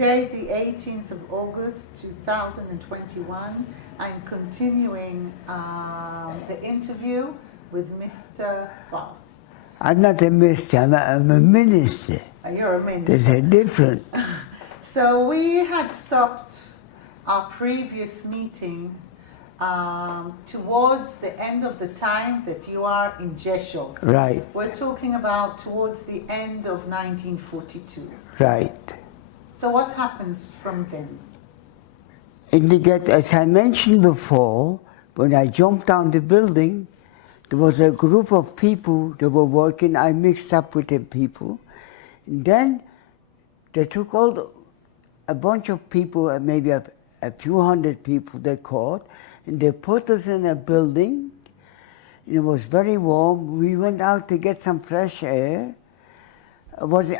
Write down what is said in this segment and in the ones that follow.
Today, the 18th of August, 2021, I'm continuing the interview with Mr. Barth. I'm not a minister, I'm a minister. You're a minister. There's a difference. So we had stopped our previous meeting towards the end of the time that you are in Jeshov. Right. We're talking about towards the end of 1942. Right. So what happens from then? As I mentioned before, when I jumped down the building, there was a group of people that were working. I mixed up with the people. And then they took a bunch of people, maybe a few hundred people they caught, and they put us in a building. And it was very warm. We went out to get some fresh air. I was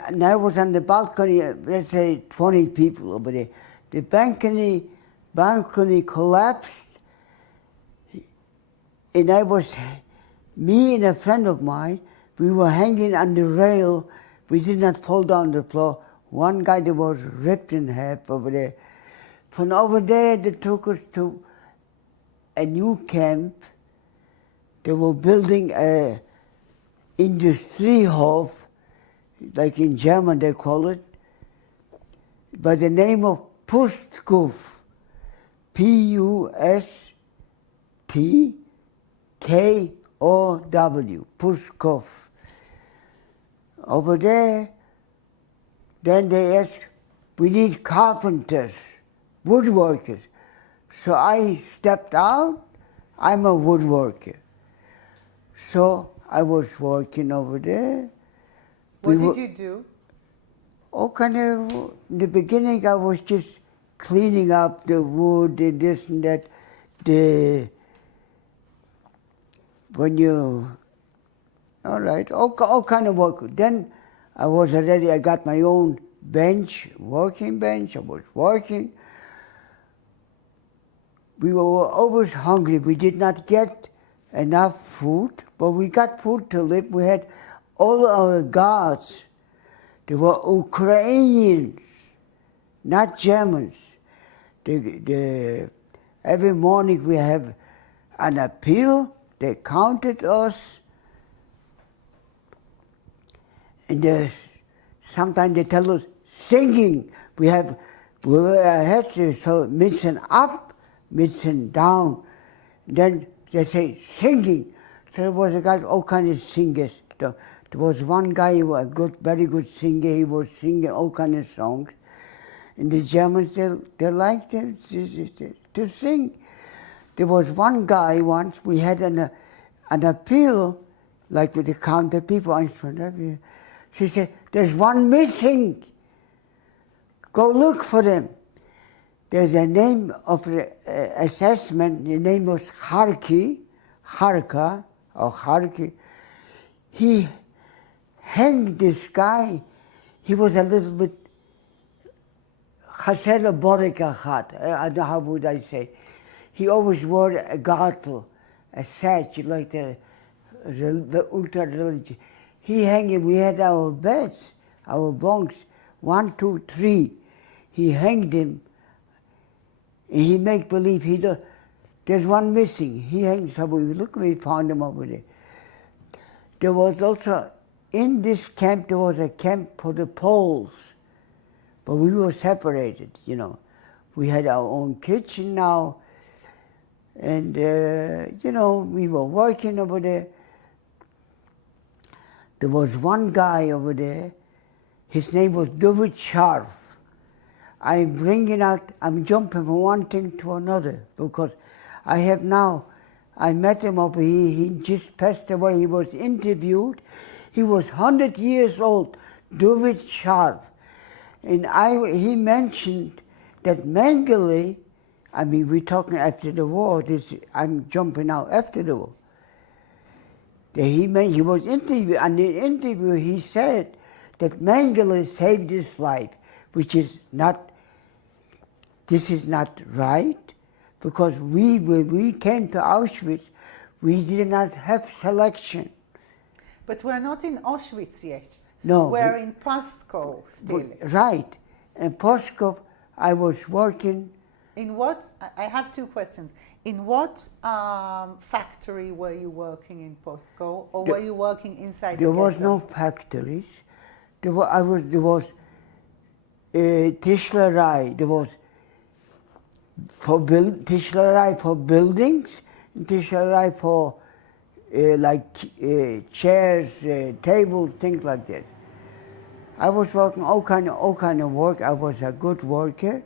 on the balcony, let's say 20 people over there. The balcony collapsed, and me and a friend of mine, we were hanging on the rail. We did not fall down the floor. One guy that was ripped in half over there. From over there, they took us to a new camp. They were building a Industriehof, like in German they call it, by the name of Pustkow, P-U-S-T-K-O-W, Pustkow. Over there, then they asked, we need carpenters, woodworkers. So I stepped out, I'm a woodworker. So I was working over there. What did you do? In the beginning I was just cleaning up the wood and this and that. All kind of work. Then I got my own bench, working bench, I was working. We were always hungry, we did not get enough food, but we got food to live. We had all our guards, they were Ukrainians, not Germans. Every morning we have an appeal, they counted us, and sometimes they tell us singing. I had to mixing up, mixing down, then they say singing. So there was a guy, all kinds of singers. There was one guy who was a very good singer. He was singing all kinds of songs. And the Germans, they liked him to sing. There was one guy once, we had an appeal, like with the counter people in front of you. She said, there's one missing. Go look for them. There's a name of the assessment, the name was Harka. He hanged this guy. He was a little bit chasela borikachat. I don't know how would I say. He always wore a gartel, a sash, like the ultra-religious. He hanged him. We had our beds, our bunks, 1, 2, 3. He hanged him. And he make believe there's one missing. He hanged somebody. Look, we found him over there. There was also, in this camp, there was a camp for the Poles. But we were separated, We had our own kitchen now. And, we were working over there. There was one guy over there. His name was David Sharf. I'm jumping from one thing to another because I met him over here, he just passed away, he was interviewed. He was 100 years old, David Sharf. And he mentioned that Mengele, we're talking after the war, I'm jumping now after the war. He was interviewed, and in the interview he said that Mengele saved his life, which is this is not right, because when we came to Auschwitz, we did not have selection. But we're not in Auschwitz yet. No. We're in Pustkow still. Right. In Poskov, I was working. In what? I have two questions. In what factory were you working in Posco, or were you working inside the There was ghetto? no factories. There was Tischlerei. There was Tischlerei for buildings, and Tischlerei for chairs, tables, things like that. I was working all kind of work. I was a good worker.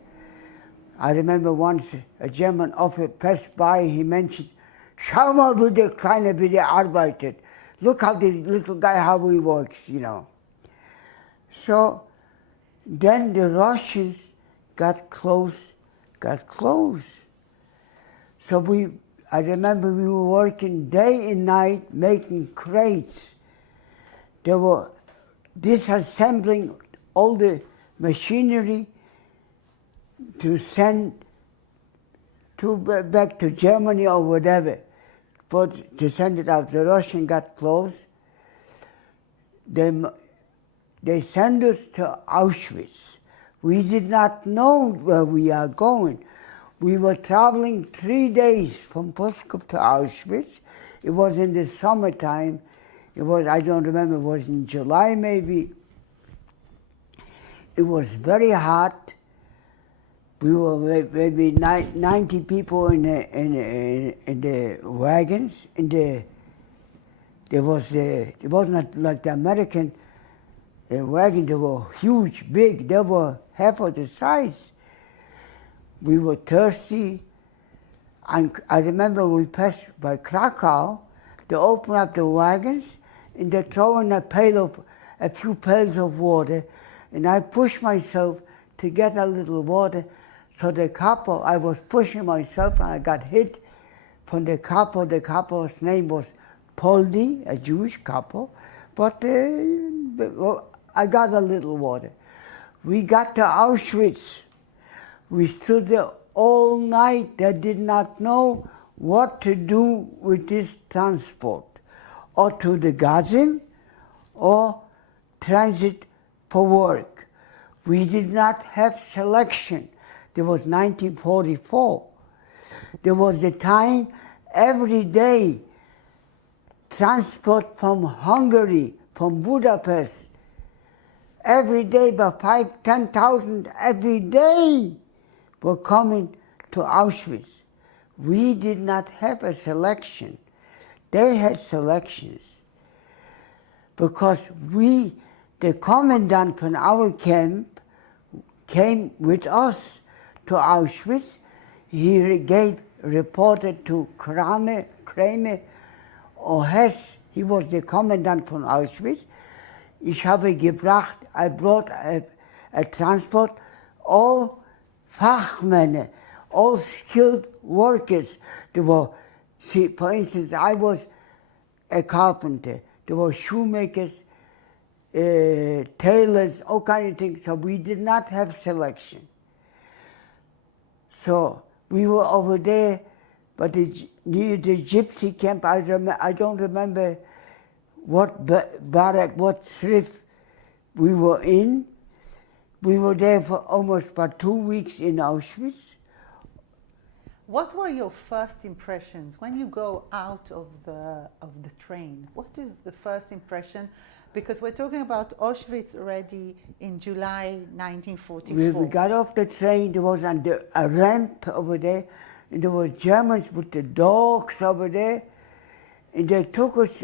I remember once a German officer passed by. He mentioned, "Schau mal, wie der arbeitet. Look how this little guy how he works, you know." So then the Russians got close. So I remember we were working day and night making crates. They were disassembling all the machinery to send back to Germany or whatever, but to send it out. The Russians got close. They sent us to Auschwitz. We did not know where we are going. We were traveling 3 days from Poskov to Auschwitz. It was in the summertime. It was, I don't remember, it was in July maybe. It was very hot. We were maybe 90 people in the wagons. It wasn't like the American wagon. They were huge, big. They were half of the size. We were thirsty. And I remember we passed by Krakow. They opened up the wagons and they throw in a few pails of water. And I pushed myself to get a little water. So the couple, I was pushing myself and I got hit from the couple. The couple's name was Poldi, a Jewish couple. But I got a little water. We got to Auschwitz. We stood there all night. They did not know what to do with this transport, or to the Gazim, or transit for work. We did not have selection. There was 1944. There was a time every day transport from Hungary, from Budapest, every day about 10,000 every day were coming to Auschwitz. We did not have a selection. They had selections because the commandant from our camp came with us to Auschwitz. He reported to Kramer or Hess. He was the commandant von Auschwitz. I brought a transport, all Fachmänner, all skilled workers. For instance, I was a carpenter. There were shoemakers, tailors, all kinds of things. So we did not have selection. So we were over there, but near the gypsy camp. I don't remember what barrack, what thrift we were in. We were there for almost about 2 weeks in Auschwitz. What were your first impressions when you go out of the train? What is the first impression? Because we're talking about Auschwitz already in July 1944. We got off the train. There was a ramp over there, and there were Germans with the dogs over there, and they took us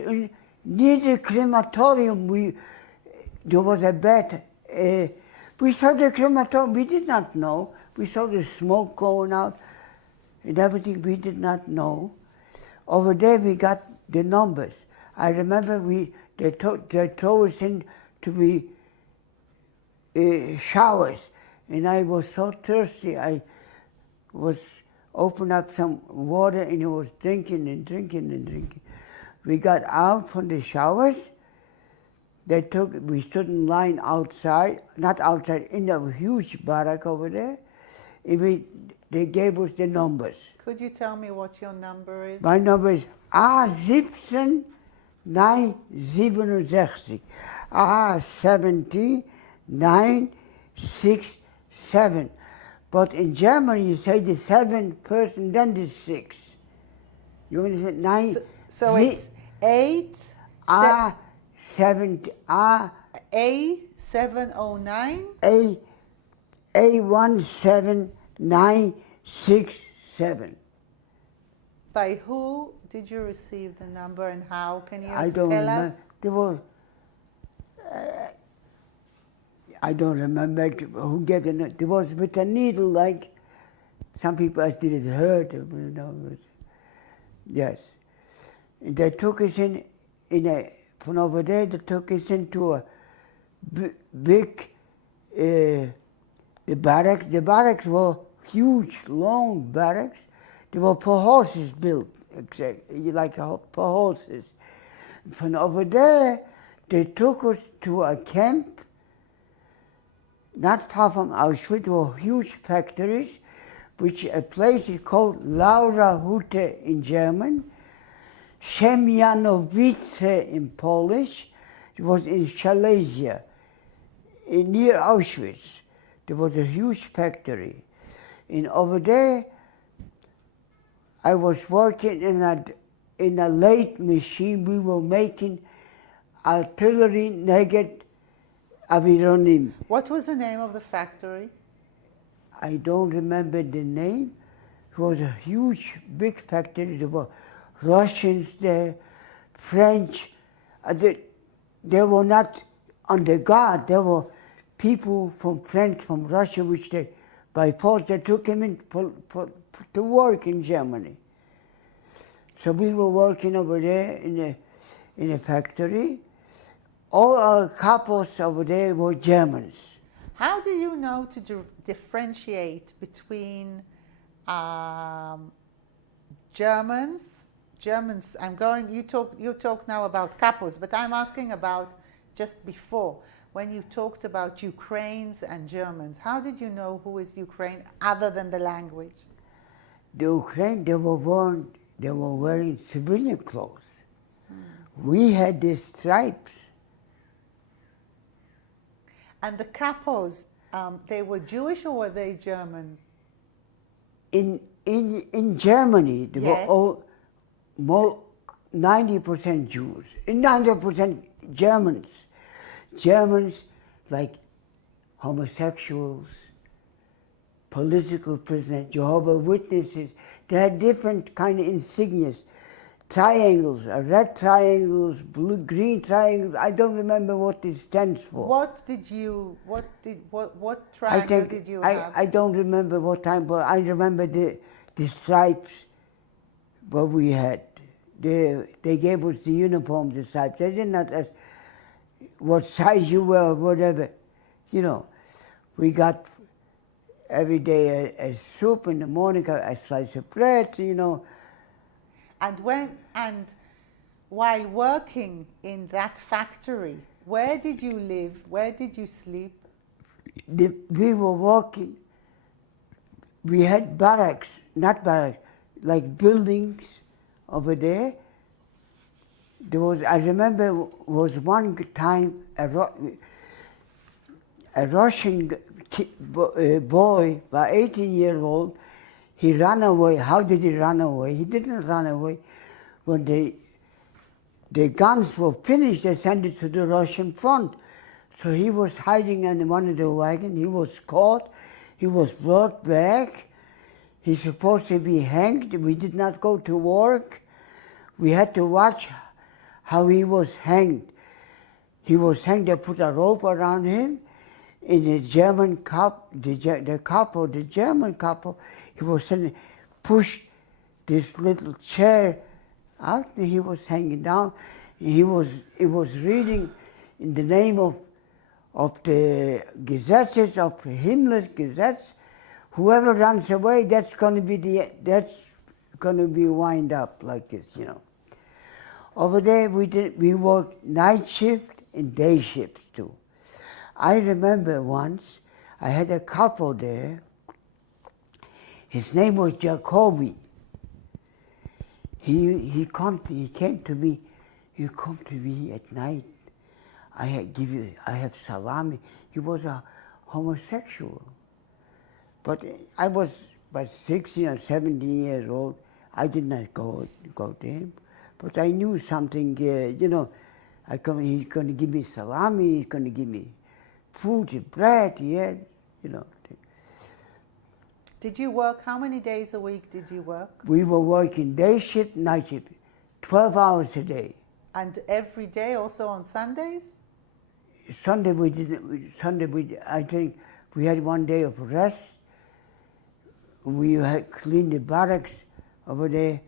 near the crematorium. There was a bed. We saw the crematorium. We did not know. We saw the smoke going out and everything. We did not know. Over there, we got the numbers. I remember they threw us in to be showers, and I was so thirsty. I was opened up some water and I was drinking and drinking and drinking. We got out from the showers. We stood in line outside, not outside, in a huge barrack over there. And they gave us the numbers. Could you tell me what your number is? My number is A17 967. A17 967. 7. But in German, you say the 7 person, then the 6. You understand? 9. So it's 8, A 7, A A709. A17967. By who did you receive the number and how? Can you I don't tell remember. us? There was, I don't remember who gave it. There was with a needle, like some people asked, did it hurt? You know, yes. And they took us from over there, they took us into a big, the barracks. The barracks were huge, long barracks. They were for horses built, exactly, like for horses. From over there, they took us to a camp, not far from Auschwitz. There were huge factories, which a place is called Laura Hütte in German, Siemianowice in Polish. It was in Silesia, near Auschwitz. There was a huge factory. And over there, I was working in a lathe machine. We were making artillery neged avironim. What was the name of the factory? I don't remember the name. It was a huge, big factory. There were Russians there, French. They were not on the guard. There were people from France, from Russia, which they, by force, they took him in to work in Germany. So we were working over there in a factory. All our capos over there were Germans. How do you know to differentiate between Germans? You talk now about capos, but I'm asking about just before, when you talked about Ukrainians and Germans. How did you know who is Ukraine other than the language? The Ukraine, they were wearing civilian clothes. We had the stripes. And the capos, they were Jewish or were they Germans? In Germany, they Yes. were all 90% Jews, 90% Germans. Germans like homosexuals, political prisoners, Jehovah's Witnesses. They had different kind of insignias, triangles, red triangles, blue, green triangles. I don't remember what this stands for. What triangle did you have? I don't remember what time, but I remember the stripes. What we had, they gave us the uniform, the stripes. They did not ask what size you were, whatever. You know, we got every day a soup in the morning, a slice of bread, you know. And while working in that factory, where did you live? Where did you sleep? We were walking. We had barracks, not barracks, like buildings over there. I remember was one time a Russian boy, about 18 years old, he ran away. How did he run away? He didn't run away. When the guns were finished, they sent it to the Russian front. So he was hiding in one of the wagons. He was caught. He was brought back. He's supposed to be hanged. We did not go to work. We had to watch how he was hanged. He was hanged. They put a rope around him. In the German the German couple, he was suddenly pushed this little chair out, and he was hanging down. He was reading in the name of the Gesetzes, of Himmler's Gesetz. Whoever runs away, that's going to be wind up like this, you know. Over there, we worked night shift and day shifts too. I remember once I had a couple there. His name was Jacoby. He came to me. You come to me at night. I have salami. He was a homosexual. But I was about 16 or 17 years old. I did not go to him. But I knew something, you know, he's going to give me salami, he's going to give me food, bread, yeah, you know. Did you work, how many days a week did you work? We were working day shift, night shift, 12 hours a day. And every day, also on Sundays? Sunday I think we had one day of rest. We had cleaned the barracks over there.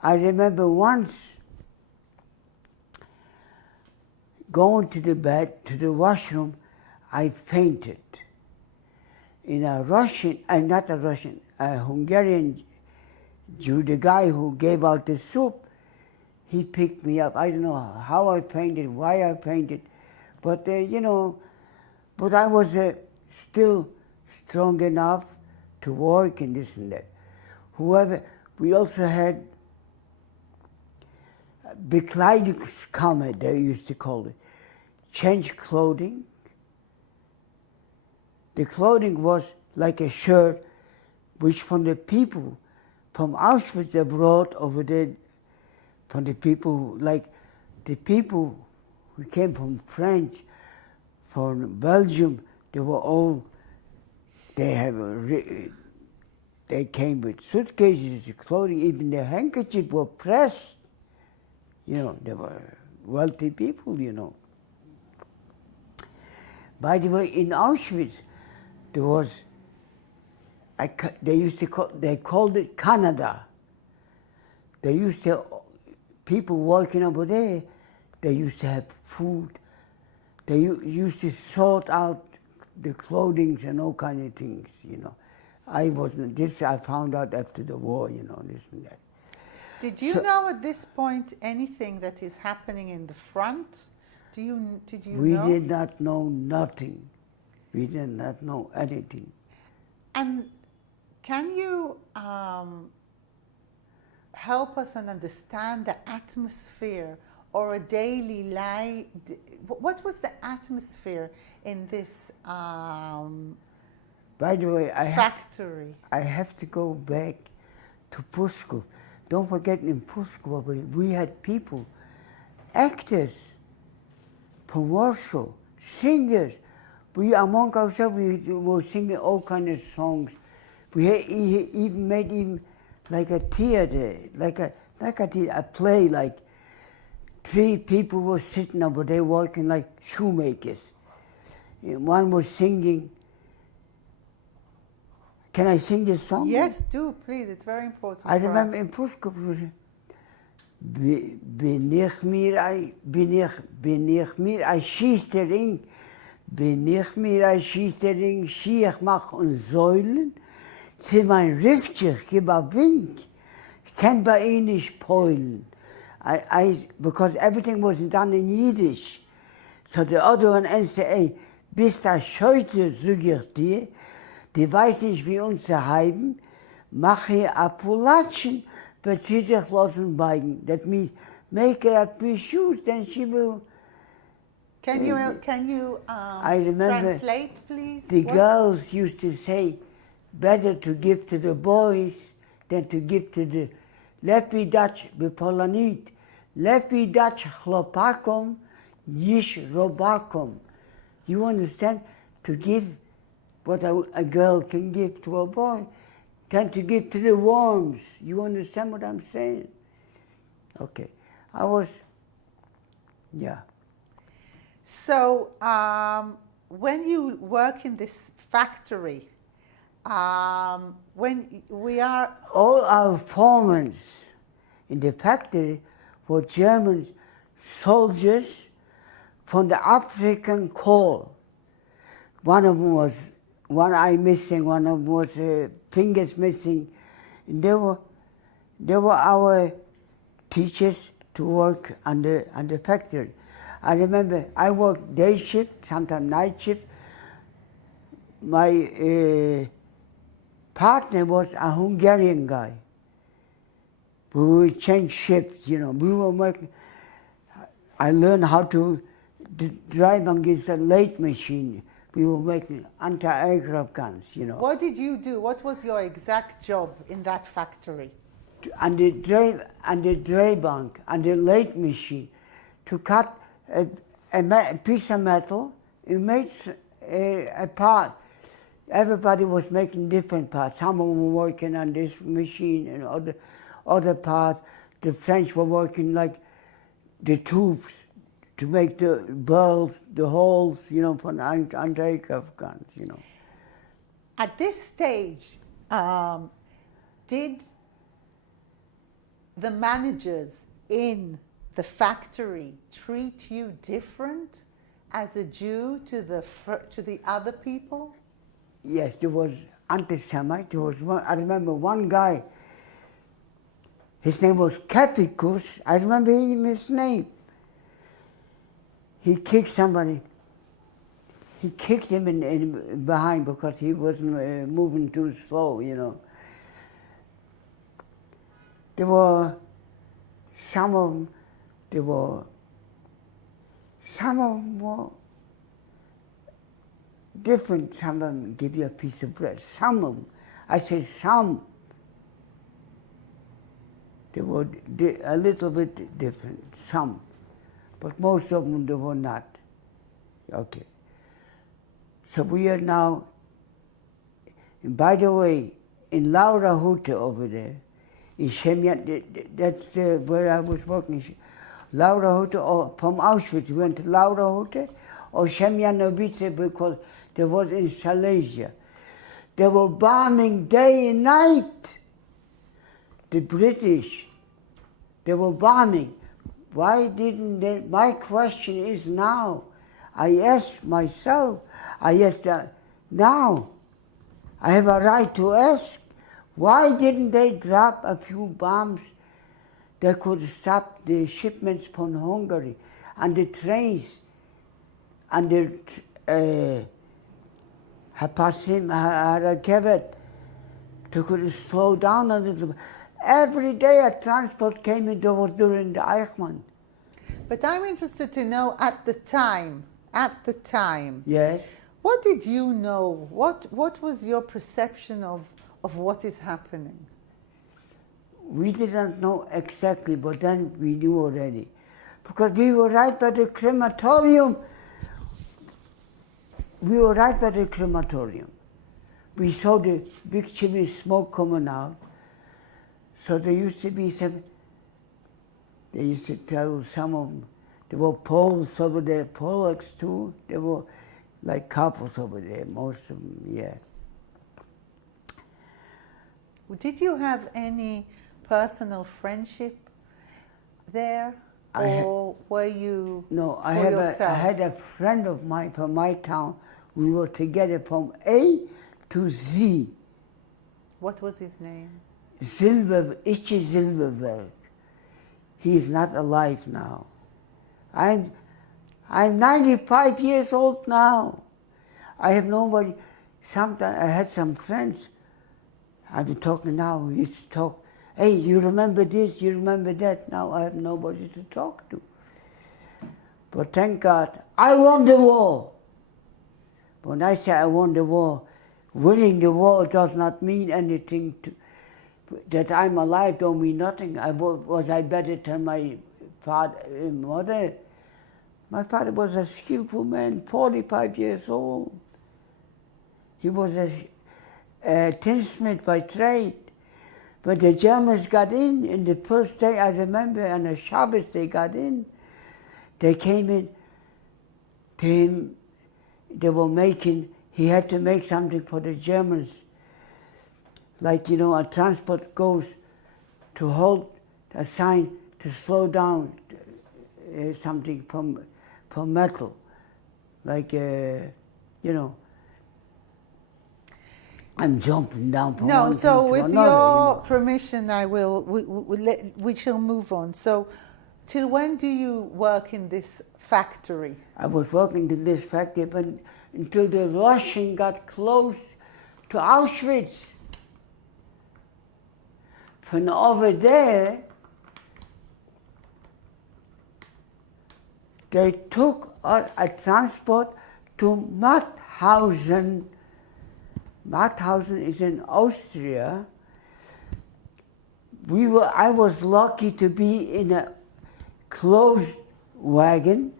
I remember once going to the bed, to the washroom, I fainted. In a Russian, not a Russian, a Hungarian Jew, the guy who gave out the soup, he picked me up. I don't know how I fainted, why I fainted, but you know, but I was still strong enough to work and this and that. However, we also had Bekleidungskammer, they used to call it, change clothing. The clothing was like a shirt, which from the people from Auschwitz they brought over there, from the people, like the people who came from France, from Belgium, they were all, they came with suitcases, clothing, even their handkerchiefs were pressed. You know, they were wealthy people, you know. By the way, in Auschwitz, there was, they called it Canada. They used to, people working over there, they used to have food. They used to sort out the clothing and all kind of things, you know. I found out after the war, you know, this and that. Did you know at this point anything that is happening in the front? Did you know? We did not know nothing. We did not know anything. And can you help us and understand the atmosphere or a daily life? What was the atmosphere in this By the way, factory? I have to go back to Puskov. Don't forget, in Puskov, we had people, actors from Warsaw, singers. We, among ourselves, we were singing all kinds of songs. We had even made like a theater, like a play, like 3 people were sitting over there working like shoemakers. One was singing. Can I sing this song? Yes, do, please. It's very important. I remember in Puskov, bin ich mir ein Schießering, bin ich mir ein Schießering, Schiech mach und Säulen, zu mein Riftchen, gib a Wink, kann bei ihnen nicht peulen. Because everything was done in Yiddish. So the other one answered, ey, bis das Scheute, sag ich dir, die weiß nicht, wie uns zu heiben, mach hier a Pulatschen, but sie sich lassen beigen. That means, make her up with shoes, then she will... Can you I remember translate, please? The girls used to say, better to give to the boys than to give to the lepi Dutch bepolanit. Lepi Dutch chlopakom, yish robakom. You understand? To give what a girl can give to a boy, than to give to the worms. You understand what I'm saying? Okay. Yeah. So, when you work in this factory, when we are... All our foremen in the factory were German soldiers from the African Corps. One of them was one eye missing, one of them was fingers missing. And they were our teachers to work on the factory. I remember I worked day shift, sometimes night shift. My partner was a Hungarian guy. We would change shifts, you know. We were working. I learned how to drive against a lathe machine We were making anti-aircraft guns, you know. What did you do? What was your exact job in that factory? And the dray bank and the lathe machine to cut a piece of metal. It makes a part. Everybody was making different parts. Some of them were working on this machine and other parts. The French were working like the tubes to make the burls, the holes, you know, for anti-aircraft guns, you know. At this stage, did the managers in the factory treat you different as a Jew to the other people? Yes, there was anti-Semite. There was one, I remember one guy, his name was Kepikus. I remember his name. He kicked somebody. He kicked him in behind because he wasn't moving too slow, you know. There were some of them were different. Some of them give you a piece of bread. Some of them, I say some, they were a little bit different, some. But most of them, they were not. Okay. So we are now, and by the way, in Laura Hute over there, in Shemyan, that's where I was working. Laura Hute, from Auschwitz, we went to Laura Hute, or Shemyanovice, because there was in Silesia. They were bombing day and night. The British, they were bombing. Why didn't they? My question is now. I ask myself, I ask now. I have a right to ask. Why didn't they drop a few bombs that could stop the shipments from Hungary and the trains and the Harakevet? They could slow down a little bit. Every day a transport came in, that was during the Eichmann. But I'm interested to know at the time, Yes. what did you know? What was your perception of what is happening? We didn't know exactly, but then we knew already. Because we were right by the crematorium. We saw the big chimney smoke coming out. So there used to be some, they used to tell some of them, there were Poles over there, Polacks too. There were like couples over there, most of them, yeah. Did you have any personal friendship there? Or were you No, I yourself? had a friend of mine from my town. We were together from A to Z. What was his name? Ichi Silverberg. He is not alive now. I'm 95 years old now. I have nobody. Sometimes I had some friends. I've been talking now. We used to talk. Hey, you remember this? You remember that? Now I have nobody to talk to. But thank God, I won the war. When I say I won the war, winning the war does not mean anything to. That I'm alive don't mean nothing. Was I better than my father and mother? My father was a skillful man, 45 years old. He was a tinsmith by trade. When the Germans got in the first day, I remember, on a Shabbos they got in, they came in to him, they were making, he had to make something for the Germans. Like, you know, a transport goes to halt, a sign to slow down something from metal. Like, you know, I'm jumping down from one thing to with another, your you know. permission, we shall move on. So, till when do you work in this factory? I was working in this factory but until the Russian got close to Auschwitz. From over there, they took a transport to Mauthausen. Mauthausen is in Austria. I was lucky to be in a closed wagon.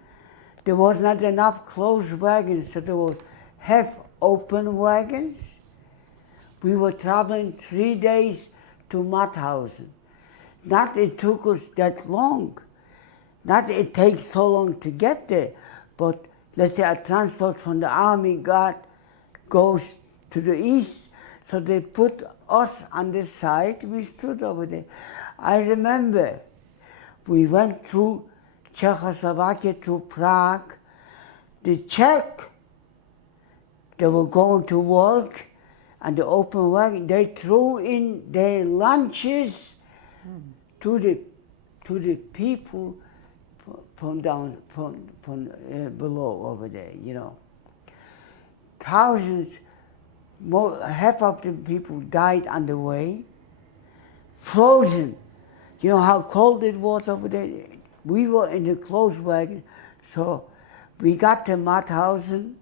There was not enough closed wagons, so there was half open wagons. We were traveling 3 days to Mauthausen. Not it took us that long. Not it takes so long to get there, but let's say a transport from the army goes to the east, so they put us on the side, we stood over there. I remember we went through Czechoslovakia to Prague. The Czech, they were going to work and the open wagon, they threw in their lunches to the people from below over there, you know. Thousands, half of the people died on the way, frozen. You know how cold it was over there? We were in the closed wagon, so we got to Mauthausen.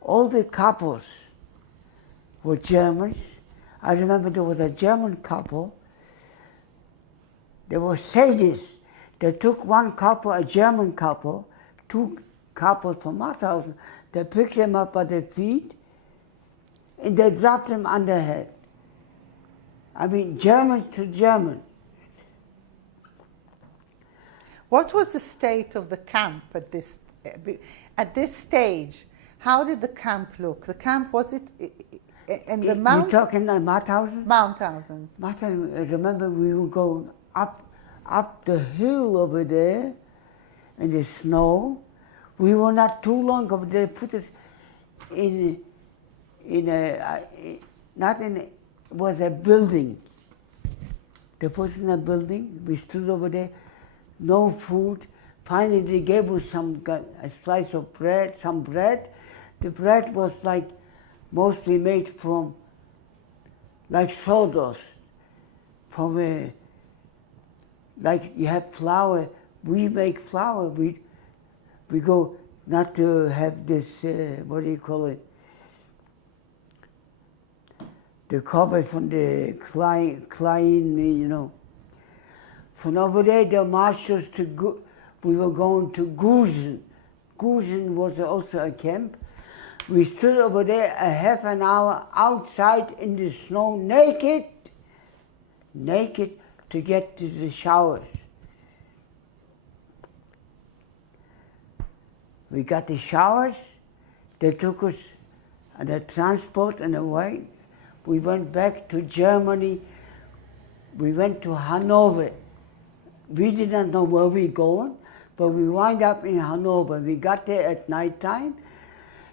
All the couples were Germans. I remember there was a German couple. They were sadists. They took one couple, a German couple, 2 couples from Mauthausen. They picked them up by their feet and they dropped them on their head. I mean, Germans to German. What was the state of the camp at this stage? How did the camp look? The camp, was it in the mountains? You're talking like Mauthausen? Mauthausen. Mauthausen, remember we were going up the hill over there in the snow. We were not too long over there. They put us it was a building. They put us in a building. We stood over there, no food. Finally, they gave us a slice of bread, some bread. The bread was mostly made from, like sawdust, from like you have flour. We make flour. We go not to have this, what do you call it? The cover from the Klein, you know. From over there, they marched us we were going to Gusen. Gusen was also a camp. We stood over there a half an hour outside in the snow, naked to get to the showers. We got the showers. They took us on a transport and away. We went back to Germany. We went to Hanover. We did not know where we were going, but we wound up in Hanover. We got there at night time.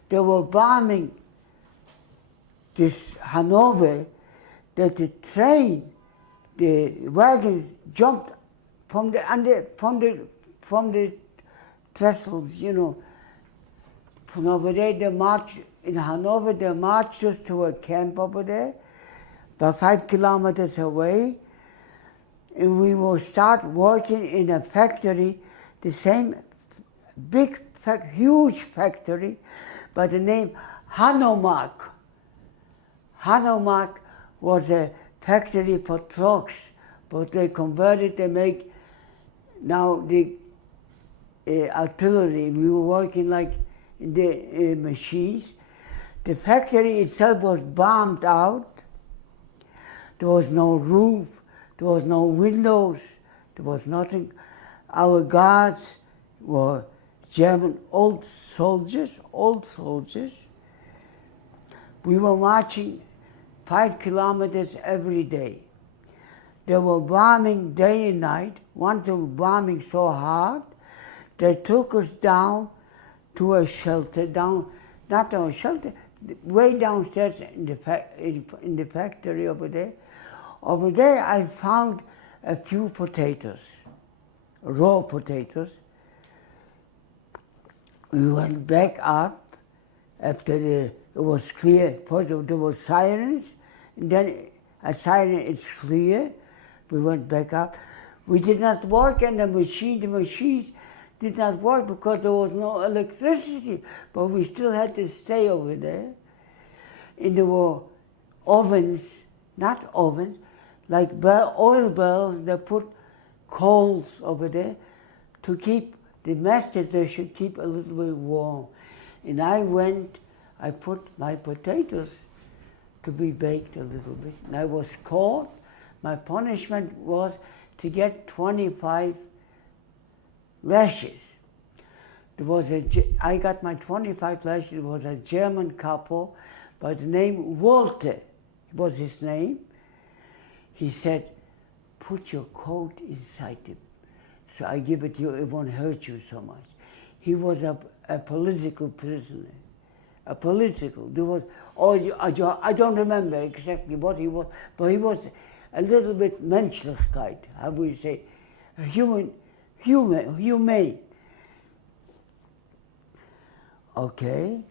They were bombing this Hanover, that the train, the wagons jumped from the trestles, you know. From over there, they marched, in Hanover, they marched us to a camp over there, about 5 kilometers away. And we will start working in a factory, the same big, huge factory by the name Hanomag. Hanomag was a factory for trucks, but they converted, they make now the artillery. We were working like in the machines. The factory itself was bombed out. There was no roof. There was no windows, there was nothing. Our guards were German old soldiers. We were marching 5 kilometers every day. They were bombing day and night. Once they were bombing so hard, they took us down to a shelter, not a shelter, way downstairs in the factory over there. Over there, I found a few potatoes, raw potatoes. We went back up after it was clear. First there were sirens, and then a siren is clear. We went back up. We did not work in the machine. The machines, did not work because there was no electricity, but we still had to stay over there. And there were ovens, not ovens, like oil barrels that put coals over there to keep the master there should keep a little bit warm. And I put my potatoes to be baked a little bit. And I was caught. My punishment was to get 25 lashes. I got my 25 lashes. There was a German couple by the name Walter, was his name. He said, put your coat inside it. So I give it to you, it won't hurt you so much. He was a political prisoner. I don't remember exactly what he was, but he was a little bit Menschlichkeit, how would you say, humane. Okay.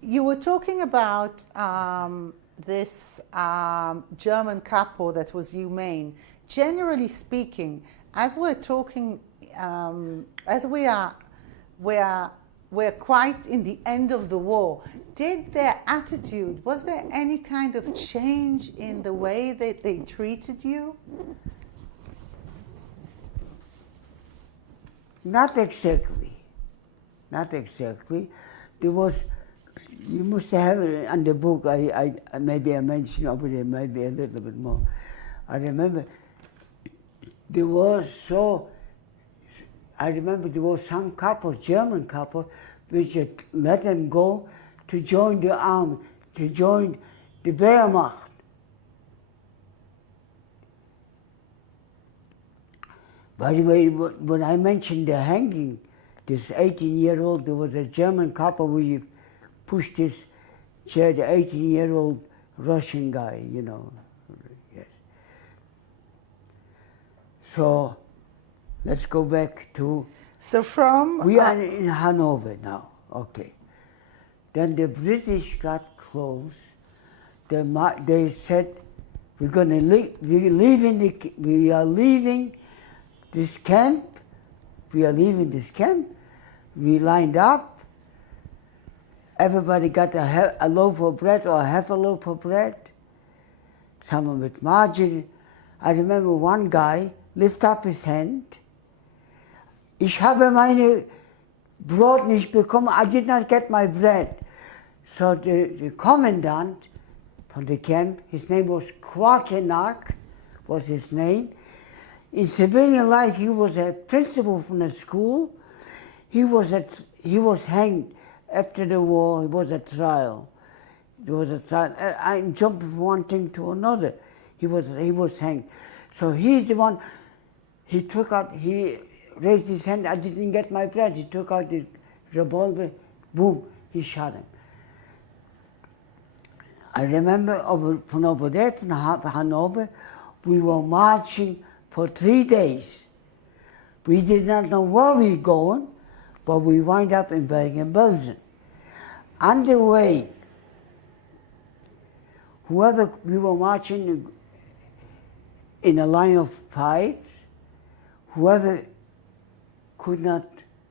You were talking about this German couple that was humane. Generally speaking, as we're talking, as we're quite in the end of the war, did their attitude, was there any kind of change in the way that they treated you? Not exactly. There was, you must have it on the book, maybe I mentioned over there, maybe a little bit more. I remember there was some couple, German couple, which had let them go to join the army, to join the Wehrmacht. By the way, when I mentioned the hanging, this 18-year-old, there was a German couple where you pushed his chair, the 18-year-old Russian guy, you know. Yes. So let's go back to... So from... We are in Hanover now, okay. Then the British got close. They said, we are leaving this camp. We lined up. Everybody got a loaf of bread or half a loaf of bread. Some with margarine. I remember one guy lift up his hand. Ich habe meine Brot nicht bekommen. I did not get my bread. So the commandant from the camp, his name was Quakenak, was his name. In civilian life, he was a principal from the school. He was hanged after the war. It was a trial. I'm jumping from one thing to another. He was hanged. So he's the one. He raised his hand. I didn't get my bread. He took out the revolver. Boom! He shot him. I remember from over there, from Hanover, we were marching for 3 days. We did not know where we were going, but we wind up in Bergen-Belsen. On the way, we were marching in a line of 5, whoever could not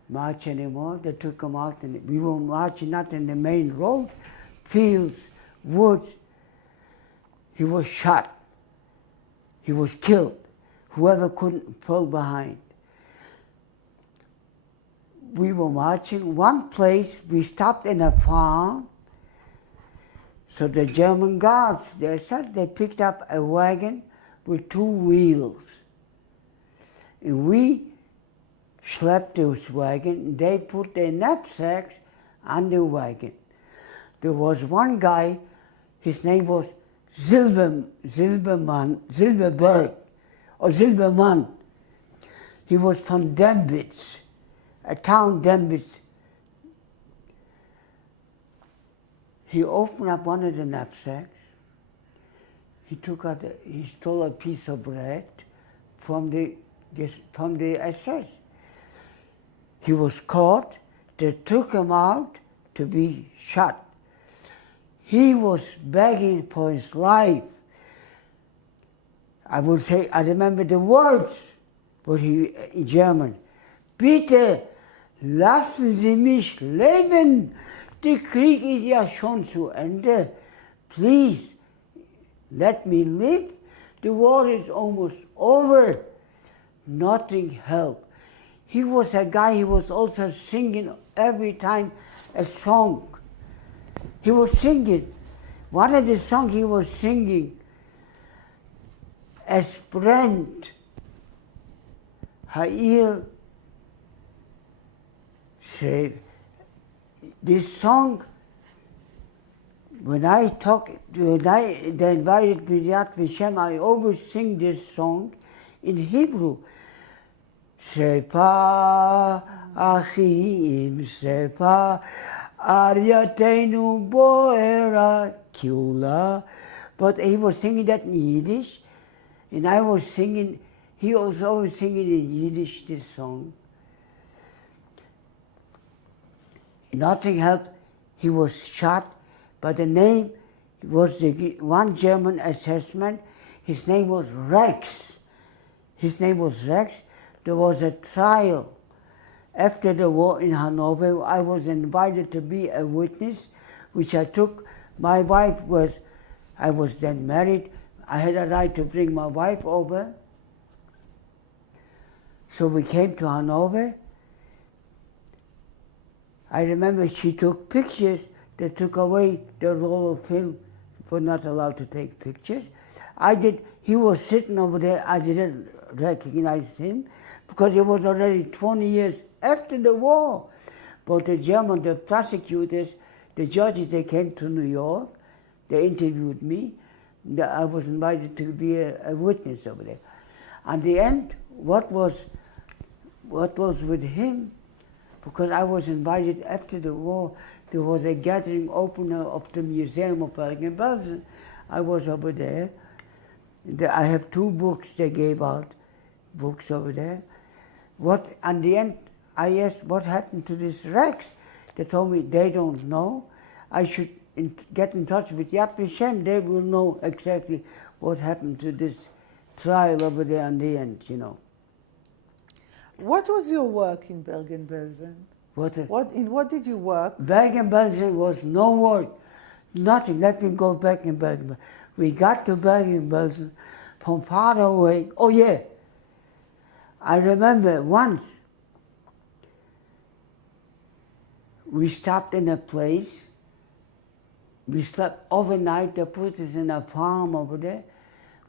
march anymore, they took them out, and we were marching not in the main road, fields, woods. He was shot. He was killed. Whoever couldn't pull behind. We were marching. One place, we stopped in a farm. So the German guards, they picked up a wagon with 2 wheels. And we schlepped this wagon. They put their knapsacks on the wagon. There was one guy, his name was Silberberg, or Silbermann. He was from Dembitz, a town Dembitz. He opened up one of the knapsacks. He stole a piece of bread from the SS. He was caught. They took him out to be shot. He was begging for his life. I remember the words, but in German. Bitte, Lassen Sie mich leben. Der Krieg ist ja schon zu Ende. Please, let me live. The war is almost over. Nothing helped. He was a guy, he was also singing every time a song. He was singing. One of the songs he was singing, Es brennt, Ha'ir. This song, when they invited me to Yad-VaShem, I always sing this song in Hebrew. Sepa achim, sepa aryatenu boera kula. But he was singing that in Yiddish, and I was singing, he was always singing in Yiddish this song. Nothing helped. He was shot, but the name was the one German assessment. His name was Rex. His name was Rex. There was a trial after the war in Hanover. I was invited to be a witness, which I took. My wife was, I was then married. I had a right to bring my wife over. So we came to Hanover. I remember she took pictures. They took away the roll of film. We're not allowed to take pictures. I did. He was sitting over there. I didn't recognize him because it was already 20 years after the war. But the prosecutors, the judges, they came to New York. They interviewed me. I was invited to be a witness over there. At the end, what was with him? Because I was invited after the war, there was a gathering opener of the Museum of Bergen-Belsen. I was over there. I have 2 books they gave out, books over there. At the end, I asked what happened to this Rex. They told me they don't know. I should get in touch with Yad-VaShem. They will know exactly what happened to this trial over there in the end, you know. What was your work in Bergen-Belsen? In what did you work? Bergen-Belsen was no work, nothing. Let me go back in Bergen-Belsen. We got to Bergen-Belsen from far away. Oh yeah, I remember once we stopped in a place. We slept overnight. They put us in a farm over there.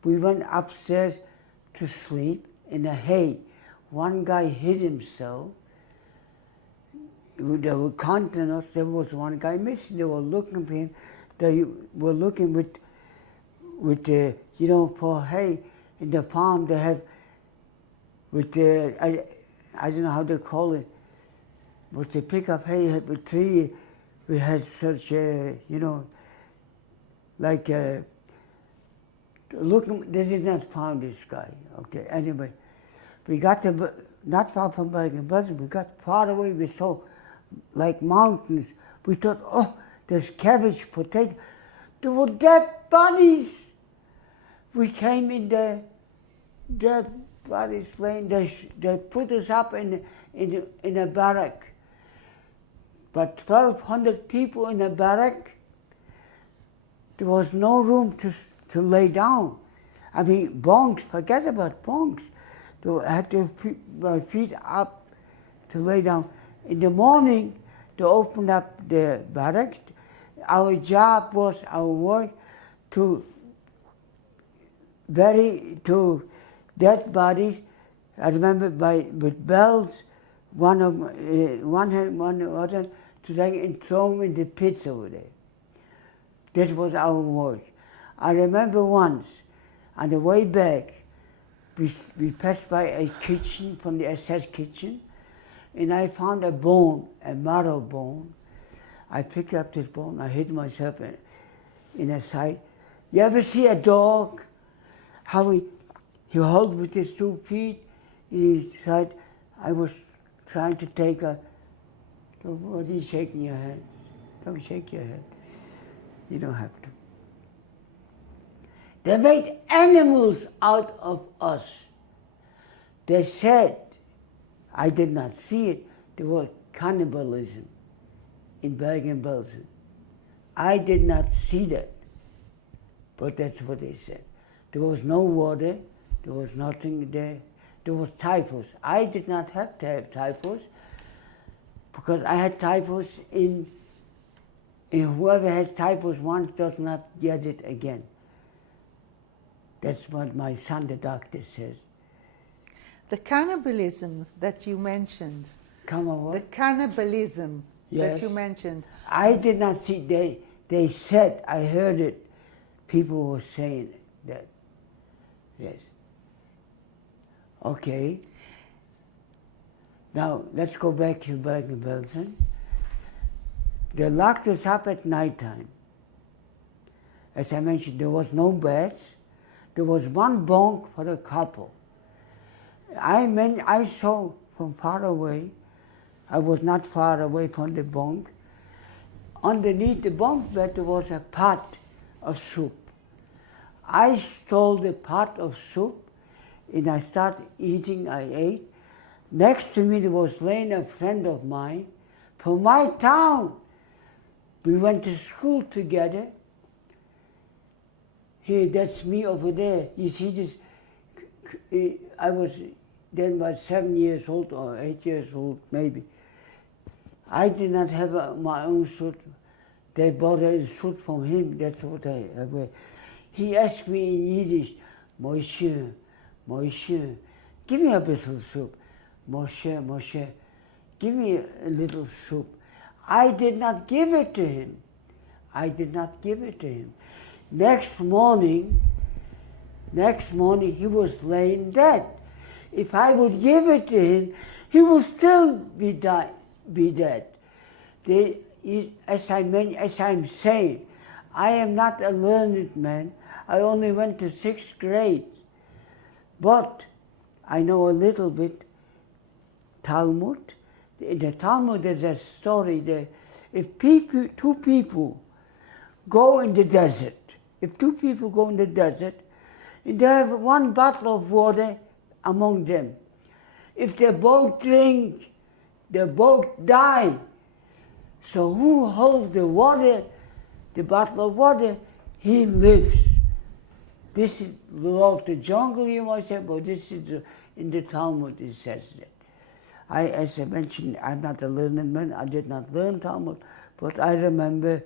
We went upstairs to sleep in the hay. One guy hid himself. They were counting us. There was one guy missing. They were looking for him. They were looking with for hay in the farm. They have I don't know how they call it, but they pick up hay with tree. We had such looking. They did not find this guy. Okay, anyway. We got not far from Bergen-Belsen. We got far away. We saw like mountains. We thought, oh, there's cabbage, potato. There were dead bodies. We came in the dead bodies laying. They put us up in a barrack. But 1,200 people in a barrack. There was no room to lay down. I mean, bunks. Forget about bunks. I had to put my feet up to lay down. In the morning, they opened up the barracks. Our job was, our work, to dead bodies. I remember with bells, one hand, one other, to take and throw them in the pits over there. That was our work. I remember once, on the way back, we passed by a kitchen from the SS kitchen, and I found a bone, a marrow bone. I picked up this bone, I hid myself in a side. You ever see a dog? How he holds with his 2 feet in his side. I was trying to take what are you shaking your head? Don't shake your head. You don't have to. They made animals out of us. They said, I did not see it, there were cannibalism in Bergen-Belsen. I did not see that, but that's what they said. There was no water, there was nothing there. There was typhus. I did not have to have typhus because I had typhus in whoever has typhus once does not get it again. That's what my son, the doctor, says. The cannibalism that you mentioned. Come on, what? The cannibalism Yes. that you mentioned. I did not see, they said, I heard it, people were saying that, yes. Okay. Now, let's go back to Bergen-Belsen. They locked us up at nighttime. As I mentioned, there was no beds. There was one bunk for a couple. I saw from far away, I was not far away from the bunk. Underneath the bunk bed there was a pot of soup. I stole the pot of soup and I started eating, I ate. Next to me there was laying a friend of mine from my town. We went to school together. Here, that's me over there. You see this, I was then about 7 years old or 8 years old maybe. I did not have my own suit. They bought a suit from him, that's what I wear. He asked me in Yiddish, Moshe, Moshe, give me a little soup. Moshe, Moshe, give me a little soup. I did not give it to him. I did not give it to him. Next morning, he was laying dead. If I would give it to him, he would still be dead. As I'm saying, I am not a learned man. I only went to 6th grade. But I know a little bit Talmud. In the Talmud there's a story there. If two people go in the desert, and they have one bottle of water among them, if they both drink, they both die. So who holds the water, the bottle of water, he lives. This is the law of the jungle, you might say, but this is in the Talmud it says that. As I mentioned, I'm not a learned man. I did not learn Talmud, but I remember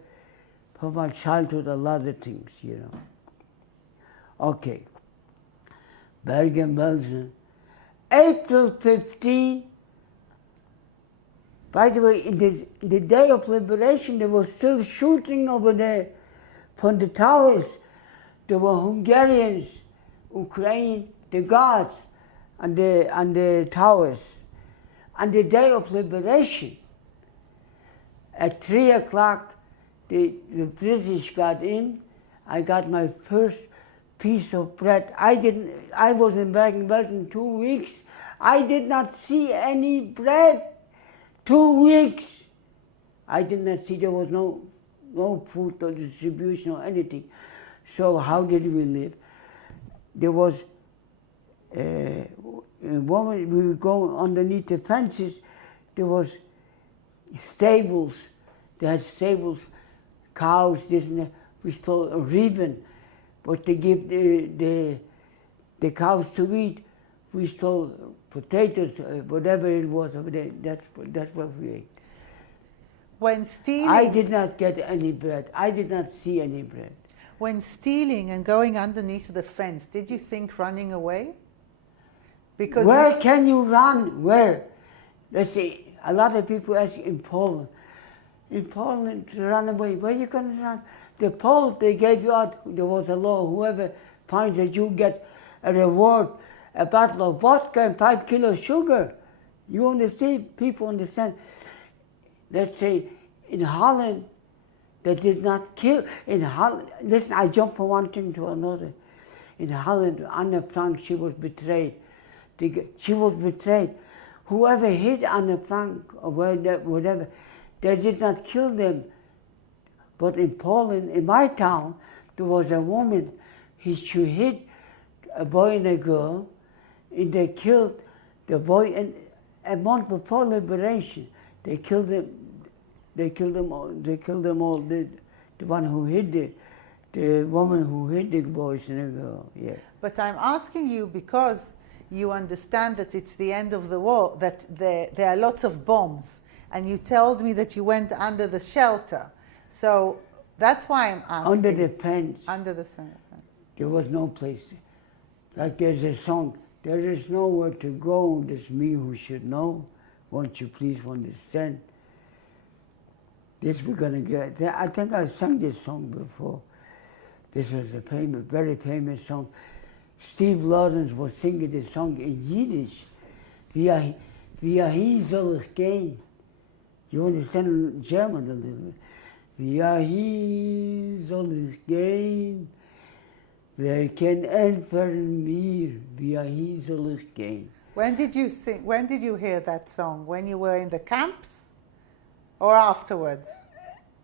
from my childhood a lot of things, you know. Okay. Bergen-Belsen, April 15. By the way, in the day of liberation, they were still shooting over there from the towers. There were Hungarians, Ukraine, the guards, and the towers. On the day of liberation, at 3 o'clock, the British got in. I got my first piece of bread. I was in Bergen-Belsen 2 weeks. I did not see any bread. 2 weeks. I did not see, there was no food or distribution or anything. So how did we live? There was a woman, we would go underneath the fences, there was stables. They had stables, cows, this and that. We stole a ribbon, but to give the cows to eat, we stole potatoes, whatever it was over there. That's what we ate. When stealing, I did not get any bread. I did not see any bread. When stealing and going underneath the fence, did you think running away? Because where can you run? Where? Let's say, a lot of people ask in Poland. In Poland, to run away, where are you going to run? The Poles, they gave you out, there was a law, whoever finds that you get a reward, a bottle of vodka and 5 kilos sugar. You understand? People understand. Let's say, in Holland, they did not kill. In Holland, listen, I jump from one thing to another. In Holland, Anne Frank, she was betrayed. She was betrayed. Whoever hit Anne Frank or whatever, they did not kill them. But in Poland, in my town, there was a woman. She hit a boy and a girl, and they killed the boy. And a month before liberation, They killed them. They killed them all. They killed them all. The one who hid the woman who hid the boys and the girl. Yeah. But I'm asking you because you understand that it's the end of the war, that there are lots of bombs, and you told me that you went under the shelter. So that's why I'm asking. Under the fence. Under the fence. There was no place. Like there's a song, there is nowhere to go, there's me who should know. Won't you please understand? This we're gonna get. I think I sang this song before. This was a famous, very famous song. Steve Lawrence was singing this song in Yiddish. Wie soll ich gehen? You understand German a little bit. Wie soll ich gehen? Wer kann entfernen mir? Wie soll ich gehen? When did you sing? When did you hear that song? When you were in the camps, or afterwards?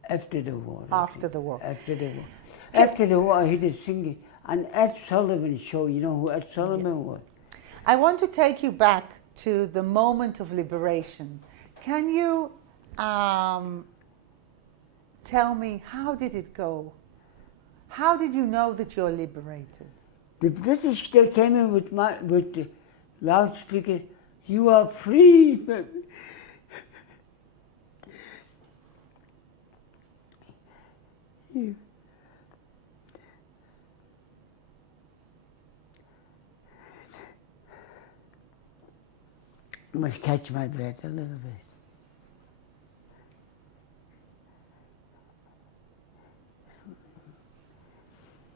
After the war. After the war. After the war. After the war, he did singing on Ed Sullivan show. You know who Ed Sullivan was? I want to take you back to the moment of liberation. Can you tell me, how did it go? How did you know that you're liberated? The British, they came in with the loudspeaker. You are free. You must catch my breath a little bit.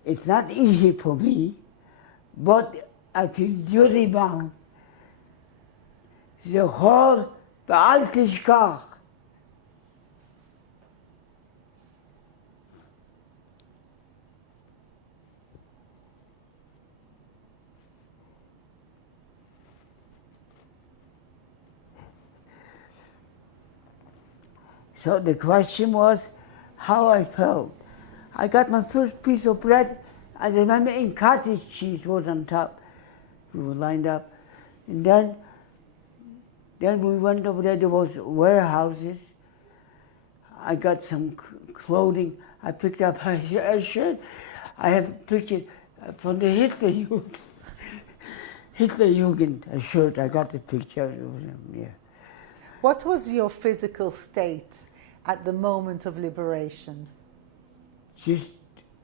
It's not easy for me, but I feel duty bound. זכור ואל תשכח. So the question was how I felt. I got my first piece of bread. I remember in cottage cheese was on top. We were lined up. And then we went over there. There was warehouses. I got some clothing. I picked up a shirt. I have pictures from the Hitlerjugend. Hitlerjugend, a shirt. I got the picture of him, yeah. What was your physical state at the moment of liberation? Just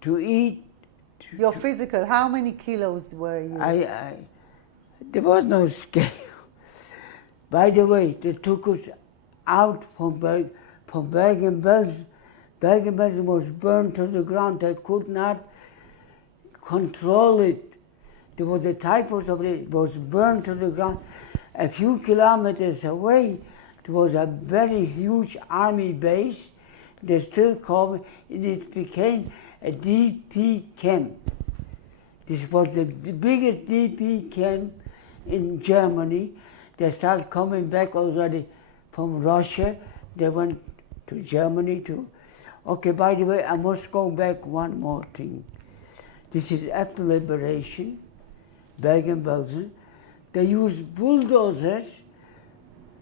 to eat. Your physical, how many kilos were you? There was no scale. By the way, they took us out from Bergen-Belsen. Bergen-Belsen was burned to the ground. They could not control it. There was a typhus of it. It was burned to the ground. A few kilometers away, there was a very huge army base. They still call it, and it became a DP camp. This was the biggest DP camp in Germany. They started coming back already from Russia. They went to Germany too. Okay, by the way, I must go back one more thing. This is after liberation, Bergen-Belsen. They used bulldozers.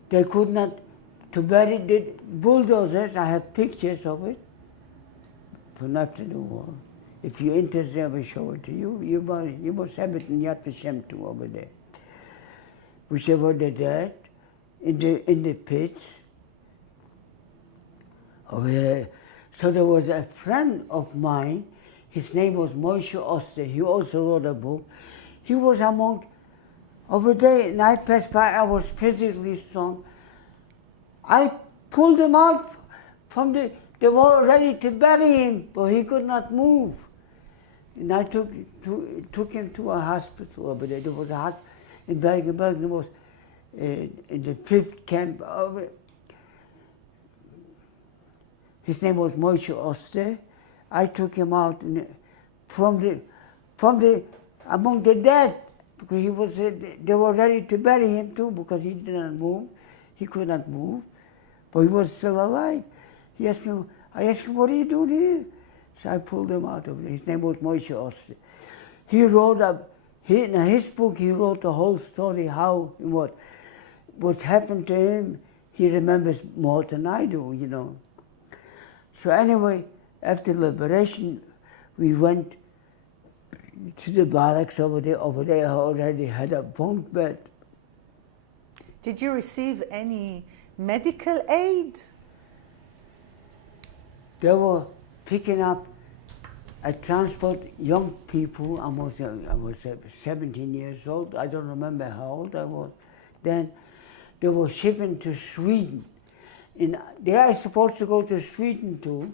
They could not, to bury the bulldozers, I have pictures of it from after the war. If you're interested, I will show it to you. You must have it in Yad-VaShem-2 over there. Whichever they did, in the pits. Okay. So there was a friend of mine, his name was Moshe Oster. He also wrote a book. He was among, over there, night passed by, I was physically strong. I pulled him out from they were ready to bury him, but he could not move. And I took him to a hospital over there. There was a hospital in Bergen-Belsen. It was in the 5th camp. His name was Moshe Oster. I took him out from among the dead, because he was. They were ready to bury him too, because he did not move. He could not move, but he was still alive. I asked him, what are you doing here? So I pulled him out of it. His name was Moshe Oster. He wrote in his book, he wrote the whole story, how, what happened to him. he remembers more than I do, you know. So anyway, after liberation, we went to the barracks over there. Over there, I already had a bunk bed. Did you receive any medical aid? They were picking up transport young people. I was 17 years old. I don't remember how old I was. Then they were shipping to Sweden. They are supposed to go to Sweden too.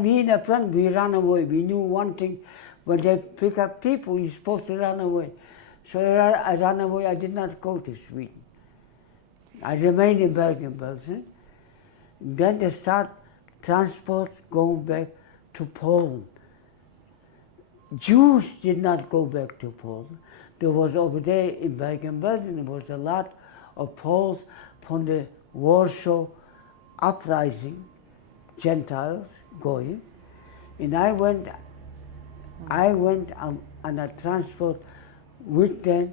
Me and a friend, we ran away. We knew one thing, when they pick up people, you're supposed to run away. So I ran away. I did not go to Sweden. I remained in Bergen-Belsen. Then they start transport going back to Poland. Jews did not go back to Poland. There was over there in Bergen-Belsen, there was a lot of Poles from the Warsaw uprising, Gentiles going. And I went on a transport with them,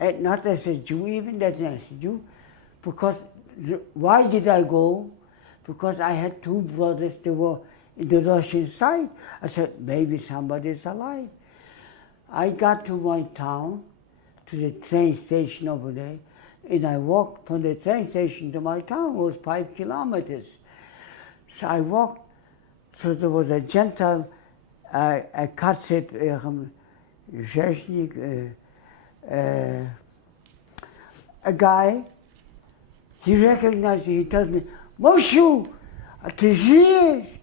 and not as a Jew, even as a Jew, because why did I go? Because I had two brothers that were in the Russian side. I said, maybe somebody's alive. I got to my town, to the train station over there, and I walked from the train station to my town. It was 5 kilometers. So I walked, so there was a Gentile, a Katzep, a guy. He recognized me. He tells me, Moshe, ты живешь?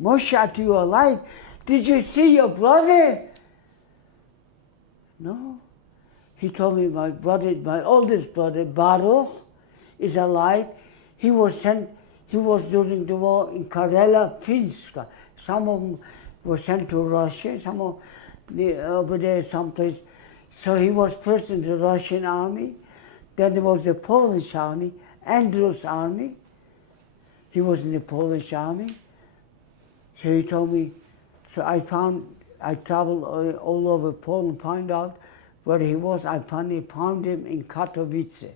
Moshe, are you alive? Did you see your brother? No. He told me my brother, my oldest brother, Baruch, is alive. He was during the war in Karela, Finska. Some of them were sent to Russia, some of over there someplace. So he was first in the Russian army, then there was the Polish army, Andrew's army. He was in the Polish army. So he told me, so I traveled all over Poland, found out where he was. I found him in Katowice.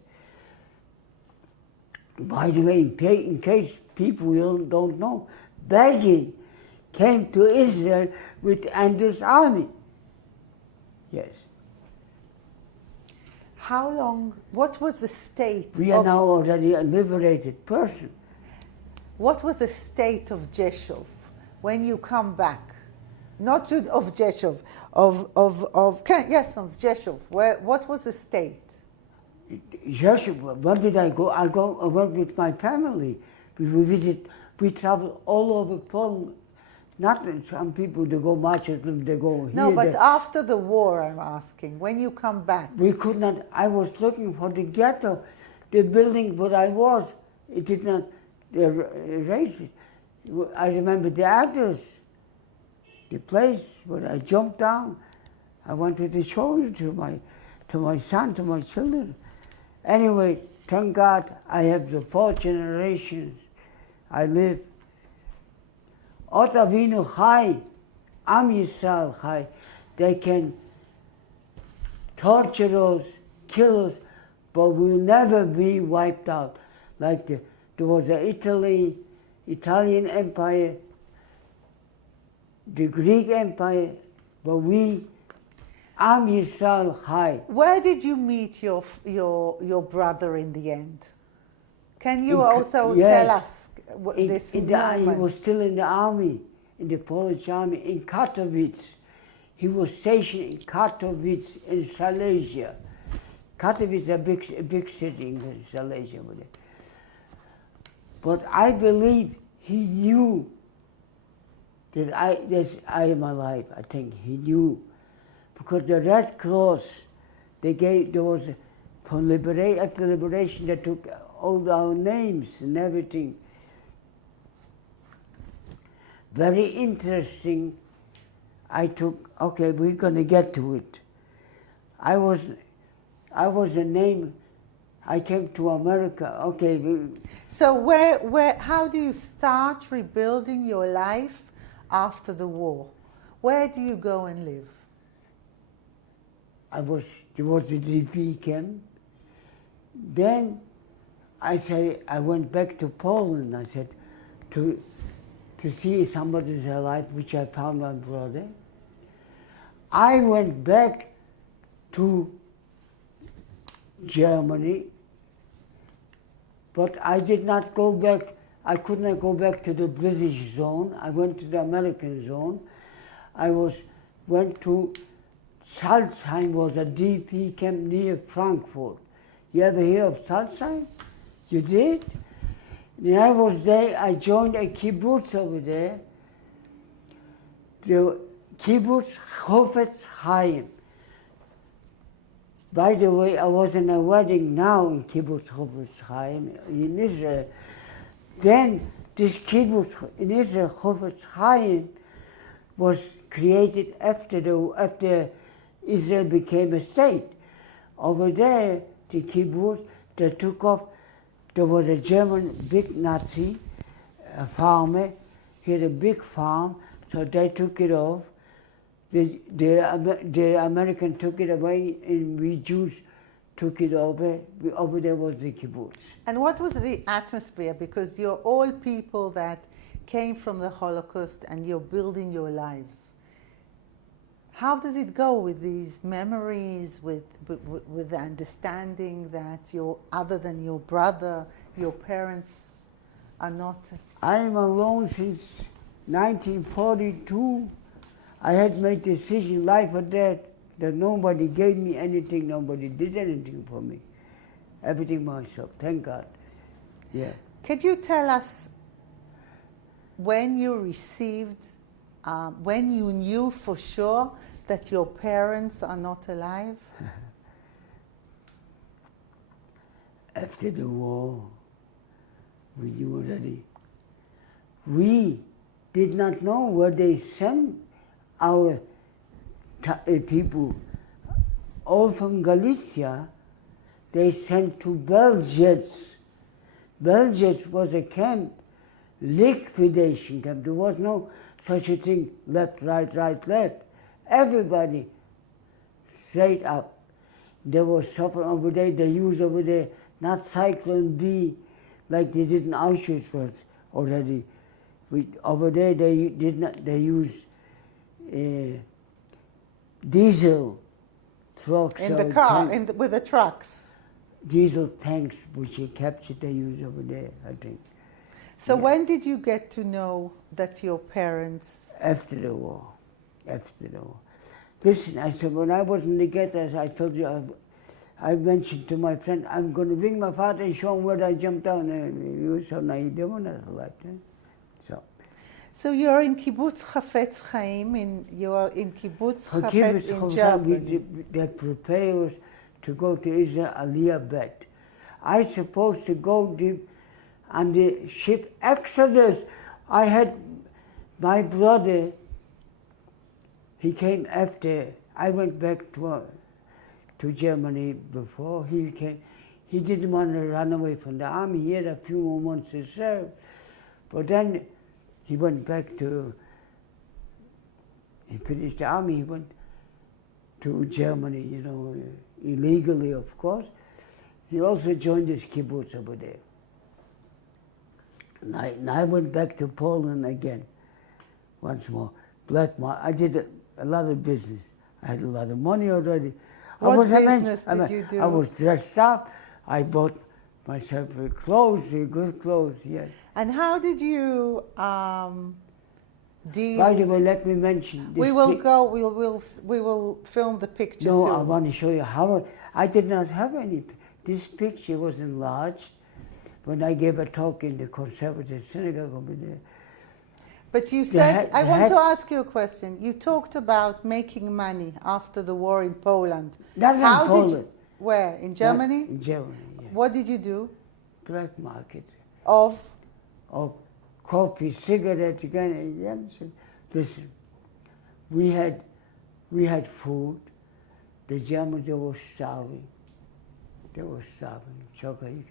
By the way, in case people don't know, Begin came to Israel with Andrew's army. Yes. How long, what was the state We are now already a liberated person. What was the state of Jeshov when you come back? Not of Jeshov, of Jeshov. What was the state? Jeshov, where did I go? I went with my family. We travel all over Poland. Not some people, they go march with them, they go here. No, but after the war, I'm asking, when you come back. We could not, I was looking for the ghetto, the building where I was. It did not erase it. I remember the address, the place where I jumped down. I wanted to show it to my son, to my children. Anyway, thank God I have the 4 generations. I live. Ot Avinu Chai, Am Yisrael Chai. They can torture us, kill us, but we'll never be wiped out. Like there was an Italian Empire, the Greek Empire, but we, Am Yisrael Chai. Where did you meet your brother in the end? Can you also tell us this moment? He was still in the army, in the Polish army, in Katowice. He was stationed in Katowice in Silesia. Katowice is a big city in Silesia. But I believe he knew that I am alive. I think he knew, because the Red Cross, there was after liberation, they took all our names and everything. Very interesting. Okay, we're going to get to it. I was a name. I came to America. Okay. So how do you start rebuilding your life after the war? Where do you go and live? There was a DP camp. Then I went back to Poland, I said, to see if somebody's alive, which I found my brother. I went back to Germany, but I did not go back. I could not go back to the British zone. I went to the American zone. Went to Salzheim, was a DP camp near Frankfurt. You ever hear of Salzheim? You did? When I was there, I joined a kibbutz over there, the kibbutz Chofetz Chaim. By the way, I was in a wedding now in kibbutz Chofetz Chaim in Israel. Then this kibbutz in Israel, Chofetz Chaim, was created after Israel became a state. Over there, the kibbutz, they took off. There was a German big Nazi, a farmer. He had a big farm, so they took it off. The American took it away, and we Jews took it over. Over there was the kibbutz. And what was the atmosphere? Because you're all people that came from the Holocaust and you're building your lives. How does it go with these memories, with the understanding that you're other than your brother, your parents are not? I'm alone since 1942. I had made a decision, life or death, that nobody gave me anything, nobody did anything for me. Everything myself, thank God. Yeah. Could you tell us when you received, when you knew for sure that your parents are not alive? After the war, we knew already. We did not know where they sent our people. All from Galicia, they sent to Belzec. Belzec was a camp, liquidation camp. There was no such a thing, left, right, left. Everybody straight up. They were suffering over there. They used over there not Cyclone B like they did in Auschwitz was already. Over there they did not. They used diesel trucks. In the car, with the trucks. Diesel tanks, which they captured. They used over there, I think. So when did you get to know that your parents? After the war. After the war. Listen, I said, when I was in the ghetto, I told you, I mentioned to my friend, I'm going to bring my father and show him where I jumped down. And he was so naive, they were not alive then. So you're in Kibbutz Chafetz Chaim, you're in Kibbutz Chafetz in Germany. They prepare us to go to Israel, Aliyah Bet. I supposed to go on the ship Exodus. I had my brother, he came after. I went back to Germany before he came. He didn't want to run away from the army. He had a few more months to serve. But then he went back he finished the army, he went to Germany, illegally, of course. He also joined this kibbutz over there. And I went back to Poland again, once more. Black market. I did a lot of business. I had a lot of money already. What business did you do? I was dressed up. I bought myself clothes, good clothes, yes. And how did you deal? By the way, let me mention. We will film the picture No, soon. I want to show you how I did not have any. This picture was enlarged when I gave a talk in the conservative synagogue over there. But you said, I want to ask you a question. You talked about making money after the war in Poland. Not in Poland. Where? In Germany? In Germany, yeah. What did you do? Black market. Of Coffee, cigarettes, again. Listen, we had food. The Germans, they were starving. Chocolate.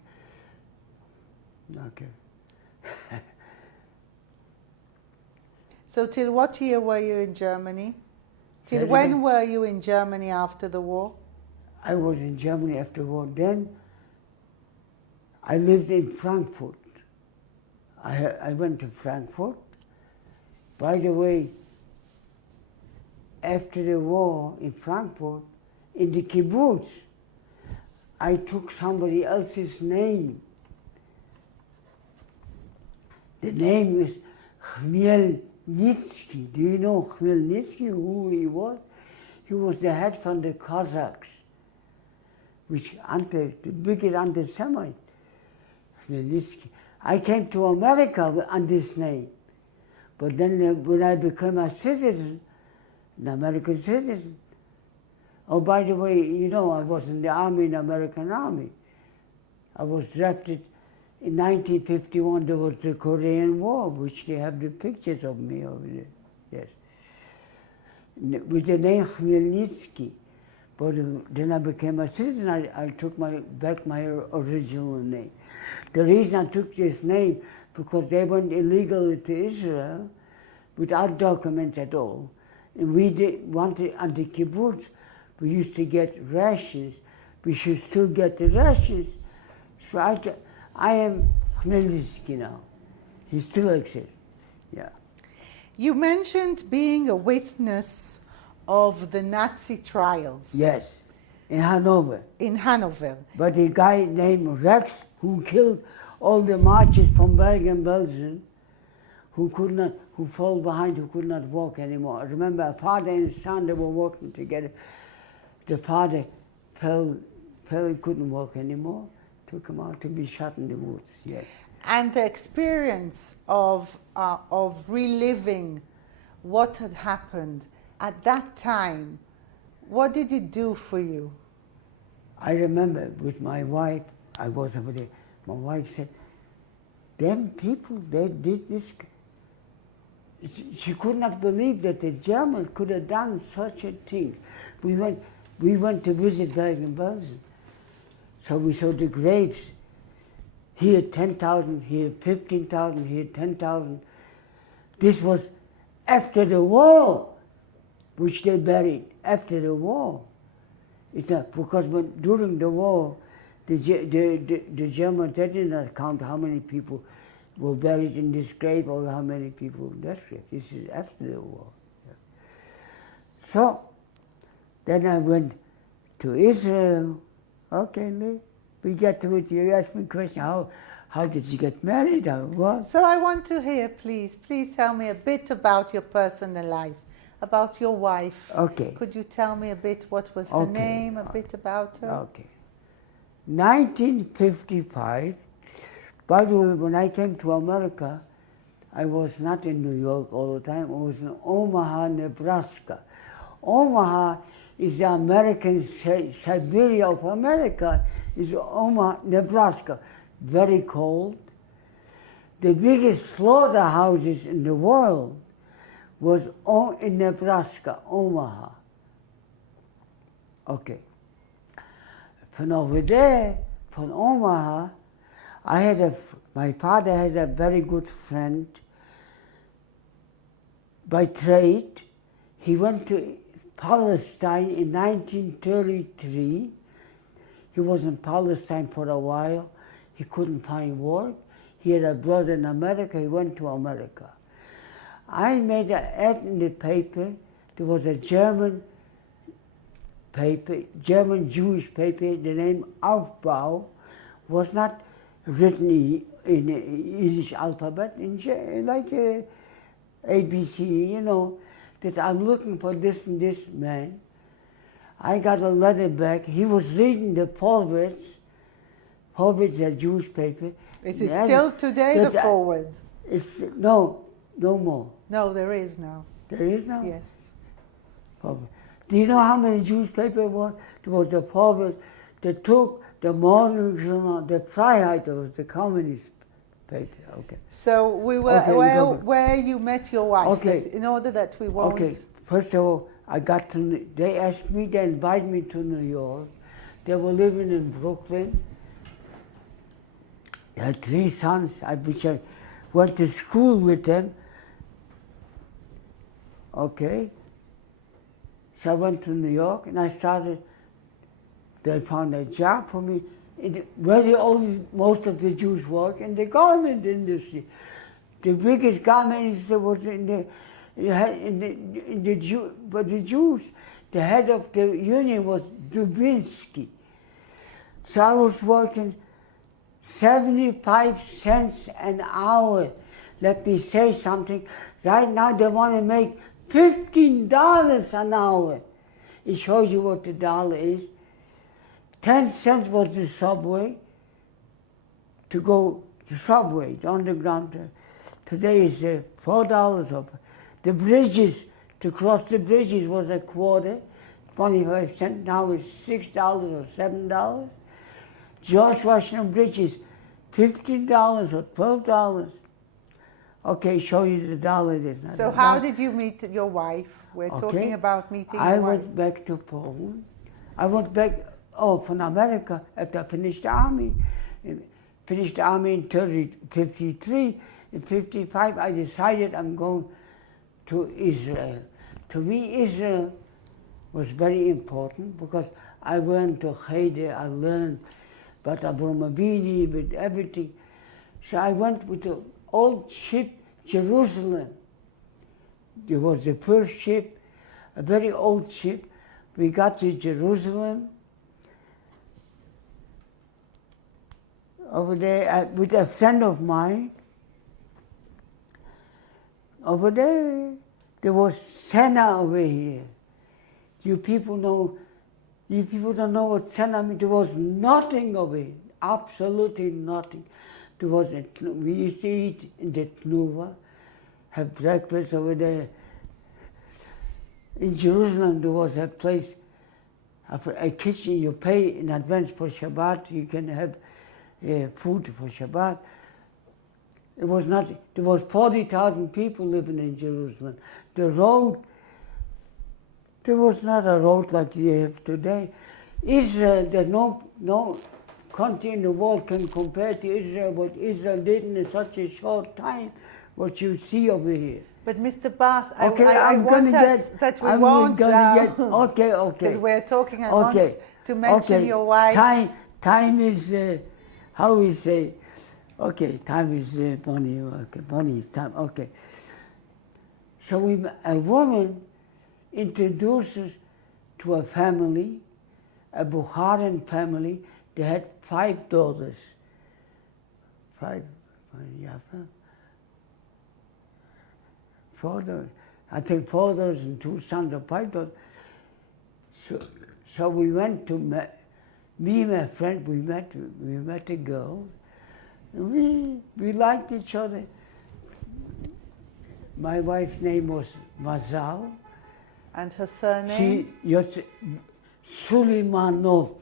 Okay. So till what year were you in Germany? Till when were you in Germany after the war? I was in Germany after the war. Then I lived in Frankfurt. I went to Frankfurt. By the way, after the war in Frankfurt, in the kibbutz, I took somebody else's name. The name is Khmelnytsky. Do you know Khmelnytsky, who he was? He was the head from the Cossacks, which the biggest anti-Semite, Khmelnytsky. I came to America on this name. But then when I became a citizen, an American citizen, oh, by the way, you know, I was in the army, in the American Army. I was drafted in 1951. There was the Korean War, which they have the pictures of me over there. Yes. With the name Khmelnytsky. But then I became a citizen. I took back my original name. The reason I took this name, because they went illegally to Israel without documents at all. And we wanted, on the kibbutz, we used to get rations. We should still get the rations. So I am Khmelnytsky now. He still exists. Yeah. You mentioned being a witness of the Nazi trials. Yes, in Hanover. In Hanover. But a guy named Rex, who killed all the marches from Bergen-Belsen, who fell behind, who could not walk anymore. I remember a father and his son, they were walking together. The father fell, he couldn't walk anymore, took him out to be shot in the woods. Yes. And the experience of reliving what had happened at that time, what did it do for you? I remember with my wife, I was over there, my wife said, them people, they did this. She could not believe that the Germans could have done such a thing. We went to visit Bergen-Belsen. So we saw the graves. Here 10,000, here 15,000, here 10,000. This was after the war, which they buried after the war. Because during the war, the Germans, they did not count how many people were buried in this grave or how many people in that grave. This is after the war. Yeah. So, then I went to Israel. Okay, we get to it. You asked me a question, how did you get married? What? So I want to hear, please tell me a bit about your personal life, about your wife. Okay. Could you tell me a bit what was her name, a bit about her? Okay. 1955, by the way, when I came to America, I was not in New York all the time, I was in Omaha, Nebraska. Omaha is the American Siberia of America, is Omaha, Nebraska. Very cold. The biggest slaughterhouses in the world was in Nebraska, Omaha. Okay. From over there, from Omaha, my father had a very good friend by trade. He went to Palestine in 1933. He was in Palestine for a while. He couldn't find work. He had a brother in America. He went to America. I made an ad in the paper. There was a German paper, German Jewish paper. The name Aufbau was not written in Yiddish alphabet, like ABC, you know, that I'm looking for this and this man. I got a letter back. He was reading the Forwards, a Jewish paper. It is still today the Forward. No more. No, there is now. There is now? Yes. Forward. Do you know how many Jewish papers was? There was the Forward, the took the Morning Journal, the Freiheit was the communist paper. Okay. So we were where you met your wife. Okay. In order that we won't. Okay. First of all, they asked me, they invited me to New York. They were living in Brooklyn. They had 3 sons, which I went to school with them. Okay. So I went to New York and they found a job for me most of the Jews work in the garment industry. The biggest garment industry was for the Jews. The head of the union was Dubinsky. So I was working 75 cents an hour. Let me say something. Right now they want to make $15 an hour. It shows you what the dollar is. 10 cents was the subway to go to subway, the underground. Today is $4 of the bridges. To cross the bridges was a quarter, 25 cents. Now it's $6 or $7. George Washington Bridge is $15 or $12. Okay, show you the dollar. So how did you meet your wife? We're talking about meeting your wife. I went back to Poland. I went back, from America after I finished the army. Finished the army in 53. In 55, I decided I'm going to Israel. To me, Israel was very important because I went to Cheder, I learned about Avraham Avinu, with everything. So I went with the old ship, Jerusalem. It was the first ship, a very old ship. We got to Jerusalem. Over there, with a friend of mine, over there was Senna over here. You people don't know what Senna means. There was nothing of it, absolutely nothing. We used to eat in the Tnuva, have breakfast over there. In Jerusalem, there was a place, a kitchen. You pay in advance for Shabbat. You can have food for Shabbat. It was nothing. There was 40,000 people living in Jerusalem. The road, there was not a road like you have today. Israel, there's no country in the world can compare to Israel what Israel did in such a short time, what you see over here. But Mr. Barth, okay, I want that we won't, okay. Because we're talking, I want to mention your wife. Time is, how we say, okay, time is money, okay, money is time, okay. So a woman introduces to a family, a Bukharan family. They had 5 daughters. 4 daughters. I think 4 daughters and 2 sons or 5 daughters. So we went to, me and my friend, we met a girl. We liked each other. My wife's name was Mazal. And her surname? Suleimanov.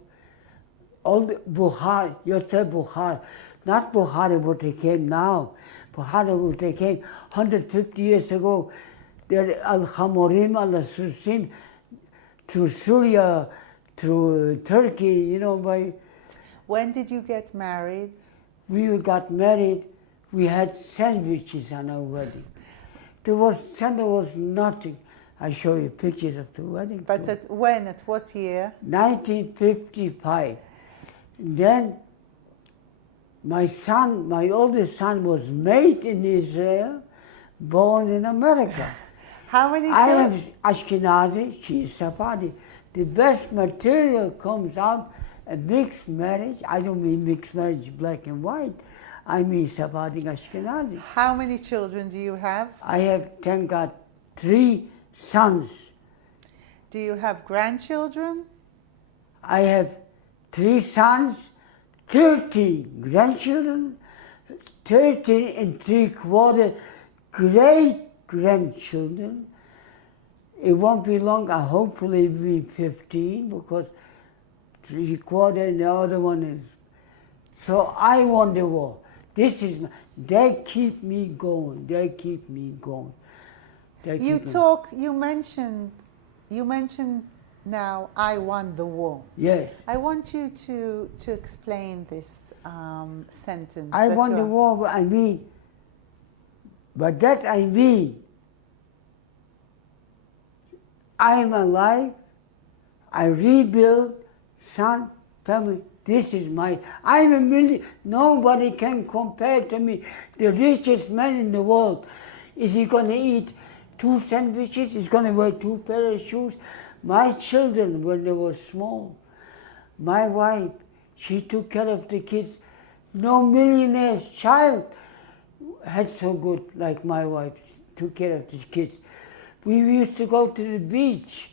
All the Bukhari, Yotze Bukhari. Not Bukhari what they came now. Bukhari what they came 150 years ago. They're Al-Khamorim, Al-Susim, through Syria, through Turkey, by... When did you get married? We got married, we had sandwiches on our wedding. There was nothing. I show you pictures of the wedding. But at what year? 1955. Then my oldest son was made in Israel, born in America. How many I am Ashkenazi, she is Sephardi. The best material comes out, a mixed marriage. I don't mean mixed marriage black and white. I mean Sephardi Ashkenazi. How many children do you have? I have, thank God, 3 sons. Do you have grandchildren? I have 3 sons, 13 grandchildren, 13 3/4 great-grandchildren. It won't be long, hopefully it will be 15, because 3/4 and the other one is. So I won the war. They keep me going, You mentioned now, I won the war. Yes. I want you to explain this sentence. I won the war, but that I mean, I'm alive, I rebuild, son, family. This is I'm a million, nobody can compare to me. The richest man in the world. Is he going to eat 2 sandwiches? He's going to wear 2 pairs of shoes? My children, when they were small, my wife, she took care of the kids. No millionaire's child had so good like my wife, took care of the kids. We used to go to the beach.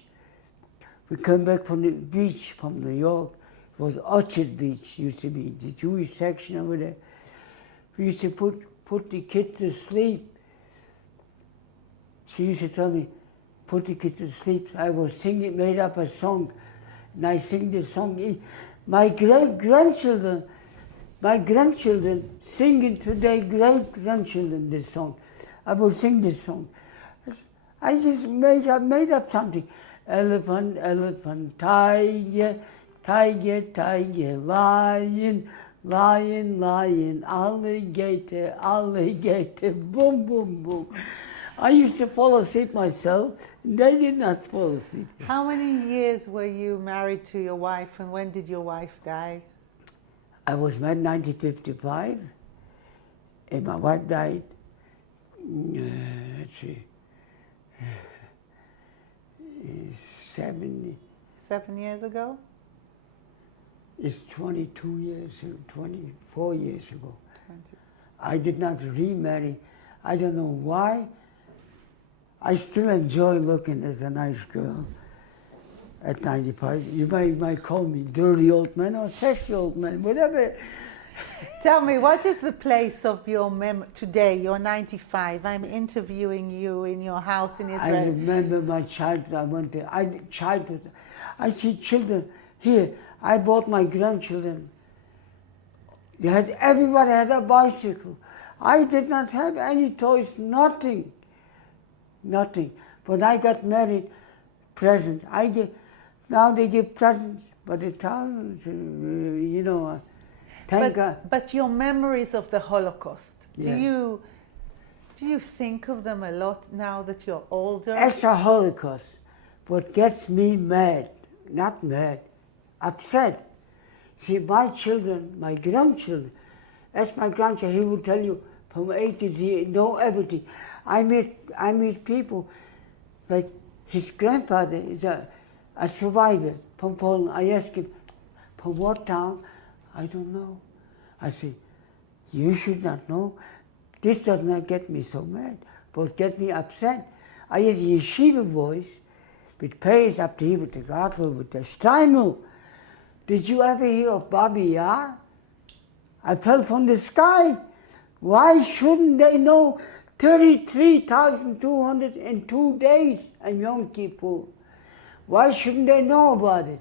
We come back from the beach from New York. It was Orchard Beach, used to be, the Jewish section over there. We used to put the kids to sleep. She used to tell me, put the kids to sleep. I was singing, made up a song, and I sing this song. My grandchildren singing to their great-grandchildren this song. I will sing this song. I just made up something. Elephant, elephant, tiger, tiger, tiger, lion, lion, lion, alligator, alligator, boom, boom, boom. I used to fall asleep myself. They did not fall asleep. How many years were you married to your wife, and when did your wife die? I was married in 1955, and my wife died, let's see, 7 years ago? It's 22 years, 24 years ago. 20. I did not remarry. I don't know why. I still enjoy looking at a nice girl at 95. You might call me dirty old man or sexy old man, whatever. Tell me, what is the place of your today? You're 95. I'm interviewing you in your house in Israel. I remember my childhood. I see children here. I bought my grandchildren. Everybody had a bicycle. I did not have any toys, nothing. Nothing. When I got married, presents. Now they give presents, but the towns, thank God. But your memories of the Holocaust, Yeah. do you think of them a lot now that you're older? It's a Holocaust. What gets me mad, not mad, upset. See, my children, my grandchildren, ask my grandchild, he will tell you from A to Z, know everything. I meet people, like his grandfather is a survivor from Poland. I ask him, from what town? I don't know. I say, you should not know. This does not get me so mad, but get me upset. I hear the yeshiva boys, with pays up to here with the Gartel, with the Steimel. Did you ever hear of Babi Yar? I fell from the sky. Why shouldn't they know 33,202 days and Yom Kippur? Why shouldn't they know about it?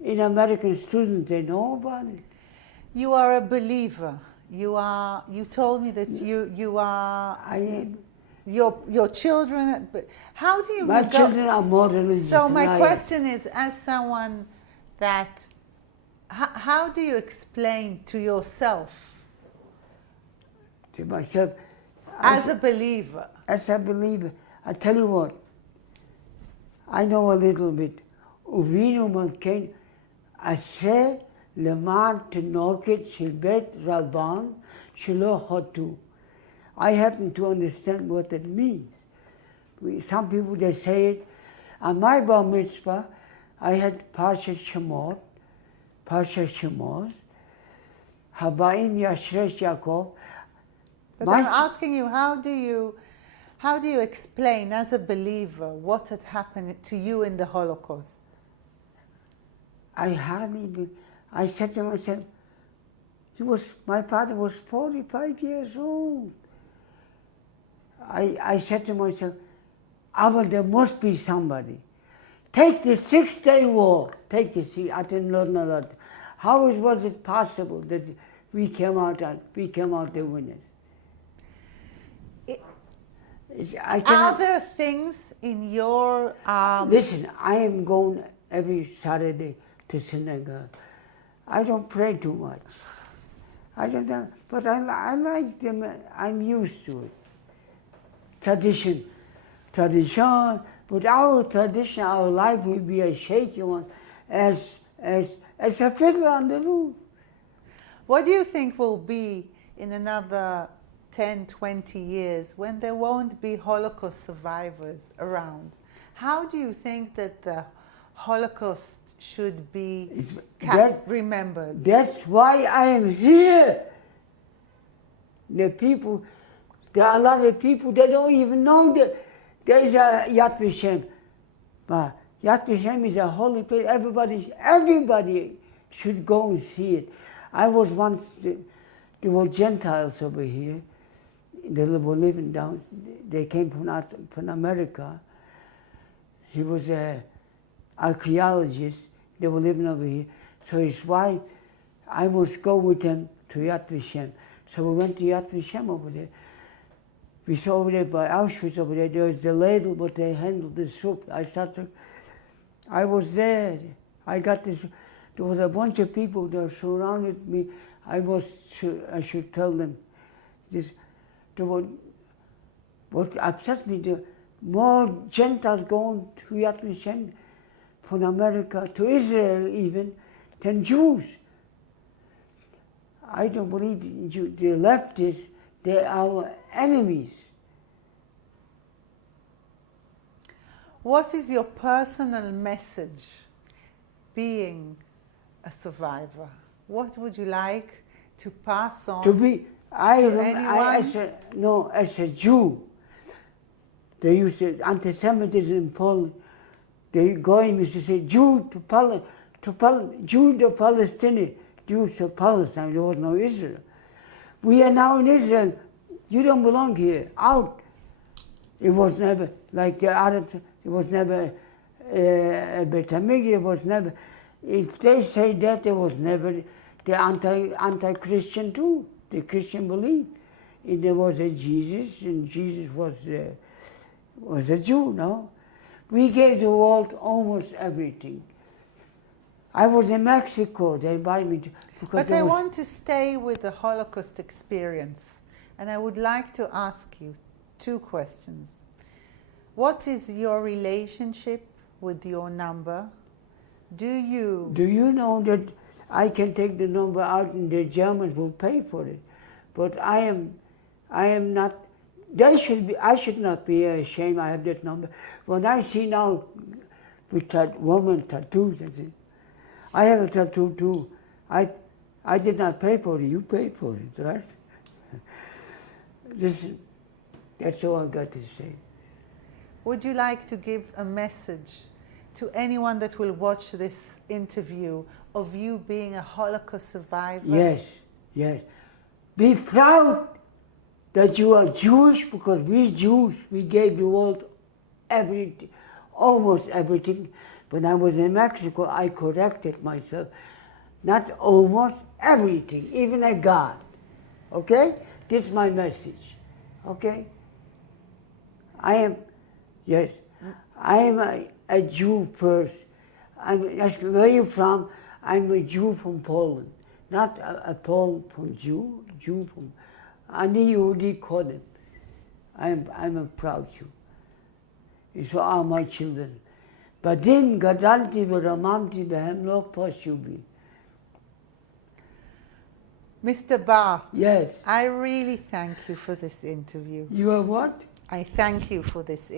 In American students, they know about it. You are a believer. You told me that you are. I am. Your children. How do you? My children are more religious. So my question is, as someone that, how do you explain to yourself? To myself. As a believer. As a believer, I tell you what. I know a little bit. Uvinu malkein asher leman tenoket shel bet rabban shelo chotu. I happen to understand what that means. Some people, they say it. On my bar mitzvah, I had Parsha Shemot, Habaim Yashresh Yaakov. But I'm asking you, how do you explain as a believer what had happened to you in the Holocaust? I said to myself, my father was 45 years old. I said to myself, there must be somebody. Take the 6-day war. I didn't learn a lot. How was it possible that we came out the winners? Are there things in your... Listen, I am going every Saturday to synagogue. I don't pray too much. I don't know, but I like them. I'm used to it. Tradition. But our tradition, our life will be a shaky one, as as a fiddler on the roof. What do you think will be in another 10, 20 years when there won't be Holocaust survivors around? How do you think that the Holocaust should be remembered? That's why I am here. The people, there are a lot of people that don't even know that there is a Yad-VaShem. But Yad-VaShem is a holy place. Everybody should go and see it. I was once, there were Gentiles over here. They were living down, they came from America. He was an archaeologist. They were living over here. So his wife, I must go with them to Yad-VaShem. So we went to Yad-VaShem over there. We saw over there by Auschwitz over there was the ladle, but they handled the soup. I was there. I got this. There was a bunch of people that surrounded me. I should tell them this. What upset me, the more Gentiles going to Yad-VaShem from America to Israel even than Jews. I don't believe in Jews. The leftists, they are our enemies. What is your personal message being a survivor? What would you like to pass on as a Jew, they used to, anti-Semitism in Poland, the Goyim used to say, Jew to Palestinian, Jews to Palestine, there was no Israel. We are now in Israel, you don't belong here, out. It was never, like the Arabs, it was never a Beit HaMikdash, it was never, if they say that, it was never the anti-Christian too. The Christian belief. And there was a Jesus, and Jesus was a Jew, no? We gave the world almost everything. I was in Mexico, they invited me to... But I want to stay with the Holocaust experience, and I would like to ask you 2 questions. What is your relationship with your number? Do you know that I can take the number out and the Germans will pay for it? But I am not, I should not be ashamed I have that number. When I see now with that woman tattoos, I have a tattoo too. I did not pay for it, you paid for it, right? That's all I got to say. Would you like to give a message to anyone that will watch this interview of you being a Holocaust survivor? Yes. Be proud that you are Jewish, because we Jews, we gave the world everything, almost everything. When I was in Mexico, I corrected myself. Not almost everything, even a God. Okay? This is my message. Okay? I am a Jew first. I'm asking, where are you from? I'm a Jew from Poland. Not a Poland from Jew from Ani Yehudi Kodem. I'm a proud Jew. And so are my children. Badin gadalti v'ramamti behem lo poshubi. Mr. Barth, yes. I really thank you for this interview. You are what? I thank you for this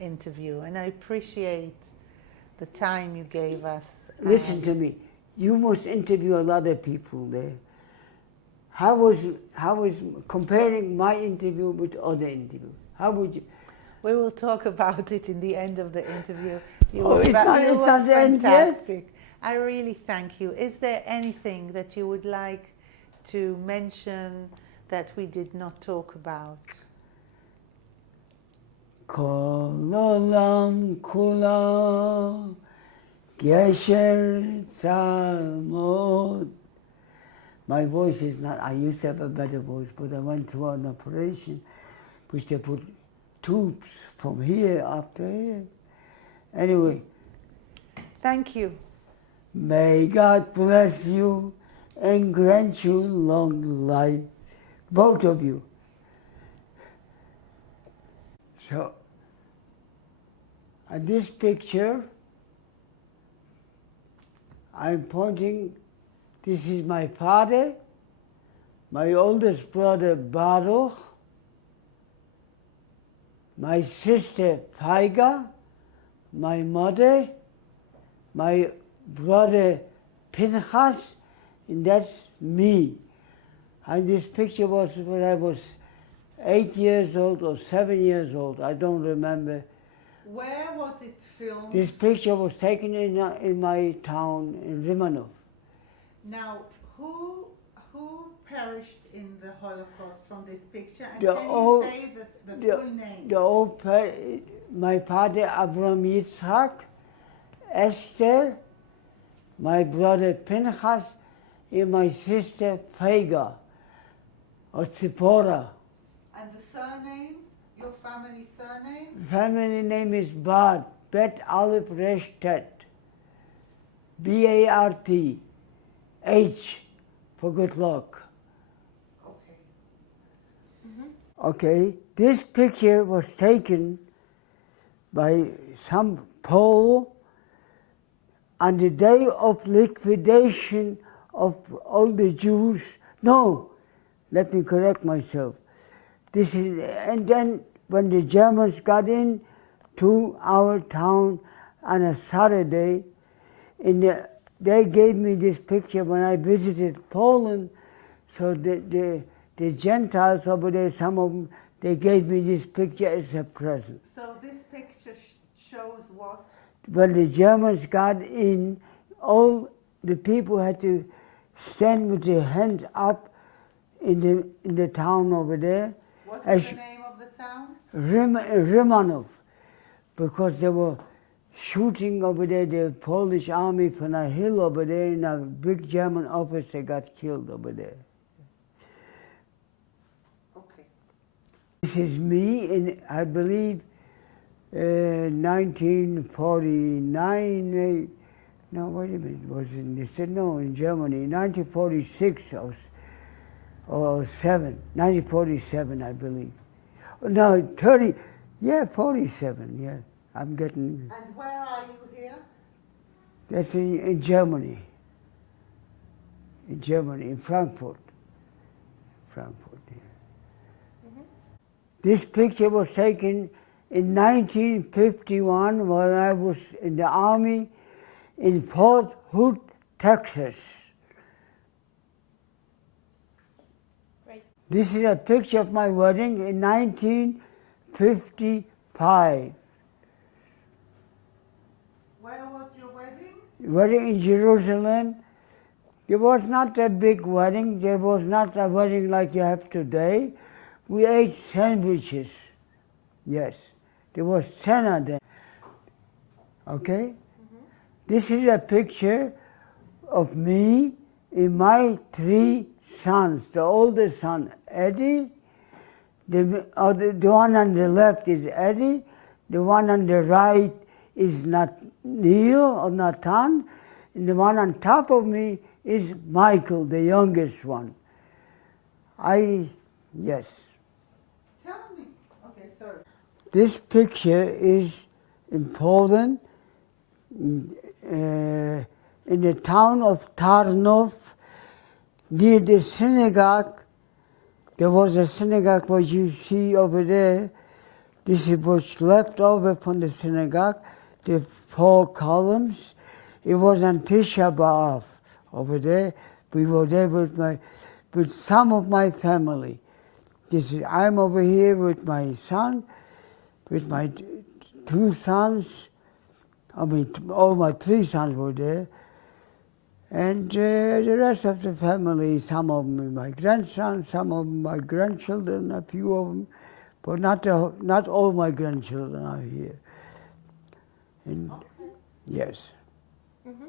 interview, and I appreciate the time you gave us. Listen to me. You must interview a lot of people there. How was comparing my interview with other interviews? How would you? We will talk about it in the end of the interview. You it's not fantastic. I really thank you. Is there anything that you would like to mention that we did not talk about? Kol olam kula gesher tzalmod. My voice is not, I used to have a better voice, but I went through an operation which they put tubes from here up to here. Anyway. Thank you. May God bless you and grant you long life, both of you. So, this picture, I'm pointing, this is my father, my oldest brother Baruch, my sister Paiga, my mother, my brother Pinchas, and that's me. And this picture was when I was 8 years old or 7 years old, I don't remember. Where was it filmed? This picture was taken in my town, in Rimanov. Now, who perished in the Holocaust from this picture? And The can old- you say the full name? My father Avram Yitzhak, Esther, my brother Pinchas, and my sister Pega, or Tzipora. And the surname? Your family surname? Family name is Bart, Bet Aleph Resh Tet, B-A-R-T, H for good luck. Okay. Okay, this picture was taken by some Pole on the day of liquidation of all the Jews. No, let me correct myself. This is, and then when the Germans got in to our town on a Saturday, they gave me this picture when I visited Poland. So the Gentiles over there, some of them, they gave me this picture as a present. So this picture shows what? When the Germans got in, all the people had to stand with their hands up in the town over there. What is the name of the town? Rimanov, because they were shooting over there, the Polish army from a hill over there, and a big German officer got killed over there. Okay. This is me in, I believe, 1949. No, wait a minute. Was in? They said no, in Germany, 1946 or 1947, I believe. No, 30. Yeah, 47. Yeah, I'm getting. And where are you here? That's in Germany. In Germany, in Frankfurt. Frankfurt, yeah. This picture was taken in 1951 when I was in the army in Fort Hood, Texas. Great. This is a picture of my wedding in 1955. Where was your wedding? Wedding in Jerusalem. It was not a big wedding. There was not a wedding like you have today. We ate sandwiches. Yes. There was 10 of them. Okay? This is a picture of me and my 3 sons. The oldest son, Eddie. The one on the left is Eddie. The one on the right is Neil or Nathan. And the one on top of me is Michael, the youngest one. Yes. Tell me. Okay, sorry. This picture is in Poland, in the town of Tarnów, near the synagogue. There was a synagogue, what you see over there. This was left over from the synagogue, the 4 columns. It was on Tisha B'Av over there. We were there with some of my family. I'm over here with my son, with my 2 sons. I mean, all my 3 sons were there. And the rest of the family, some of them my grandsons, some of them my grandchildren, a few of them, but not all my grandchildren are here. And yes. Mm-hmm.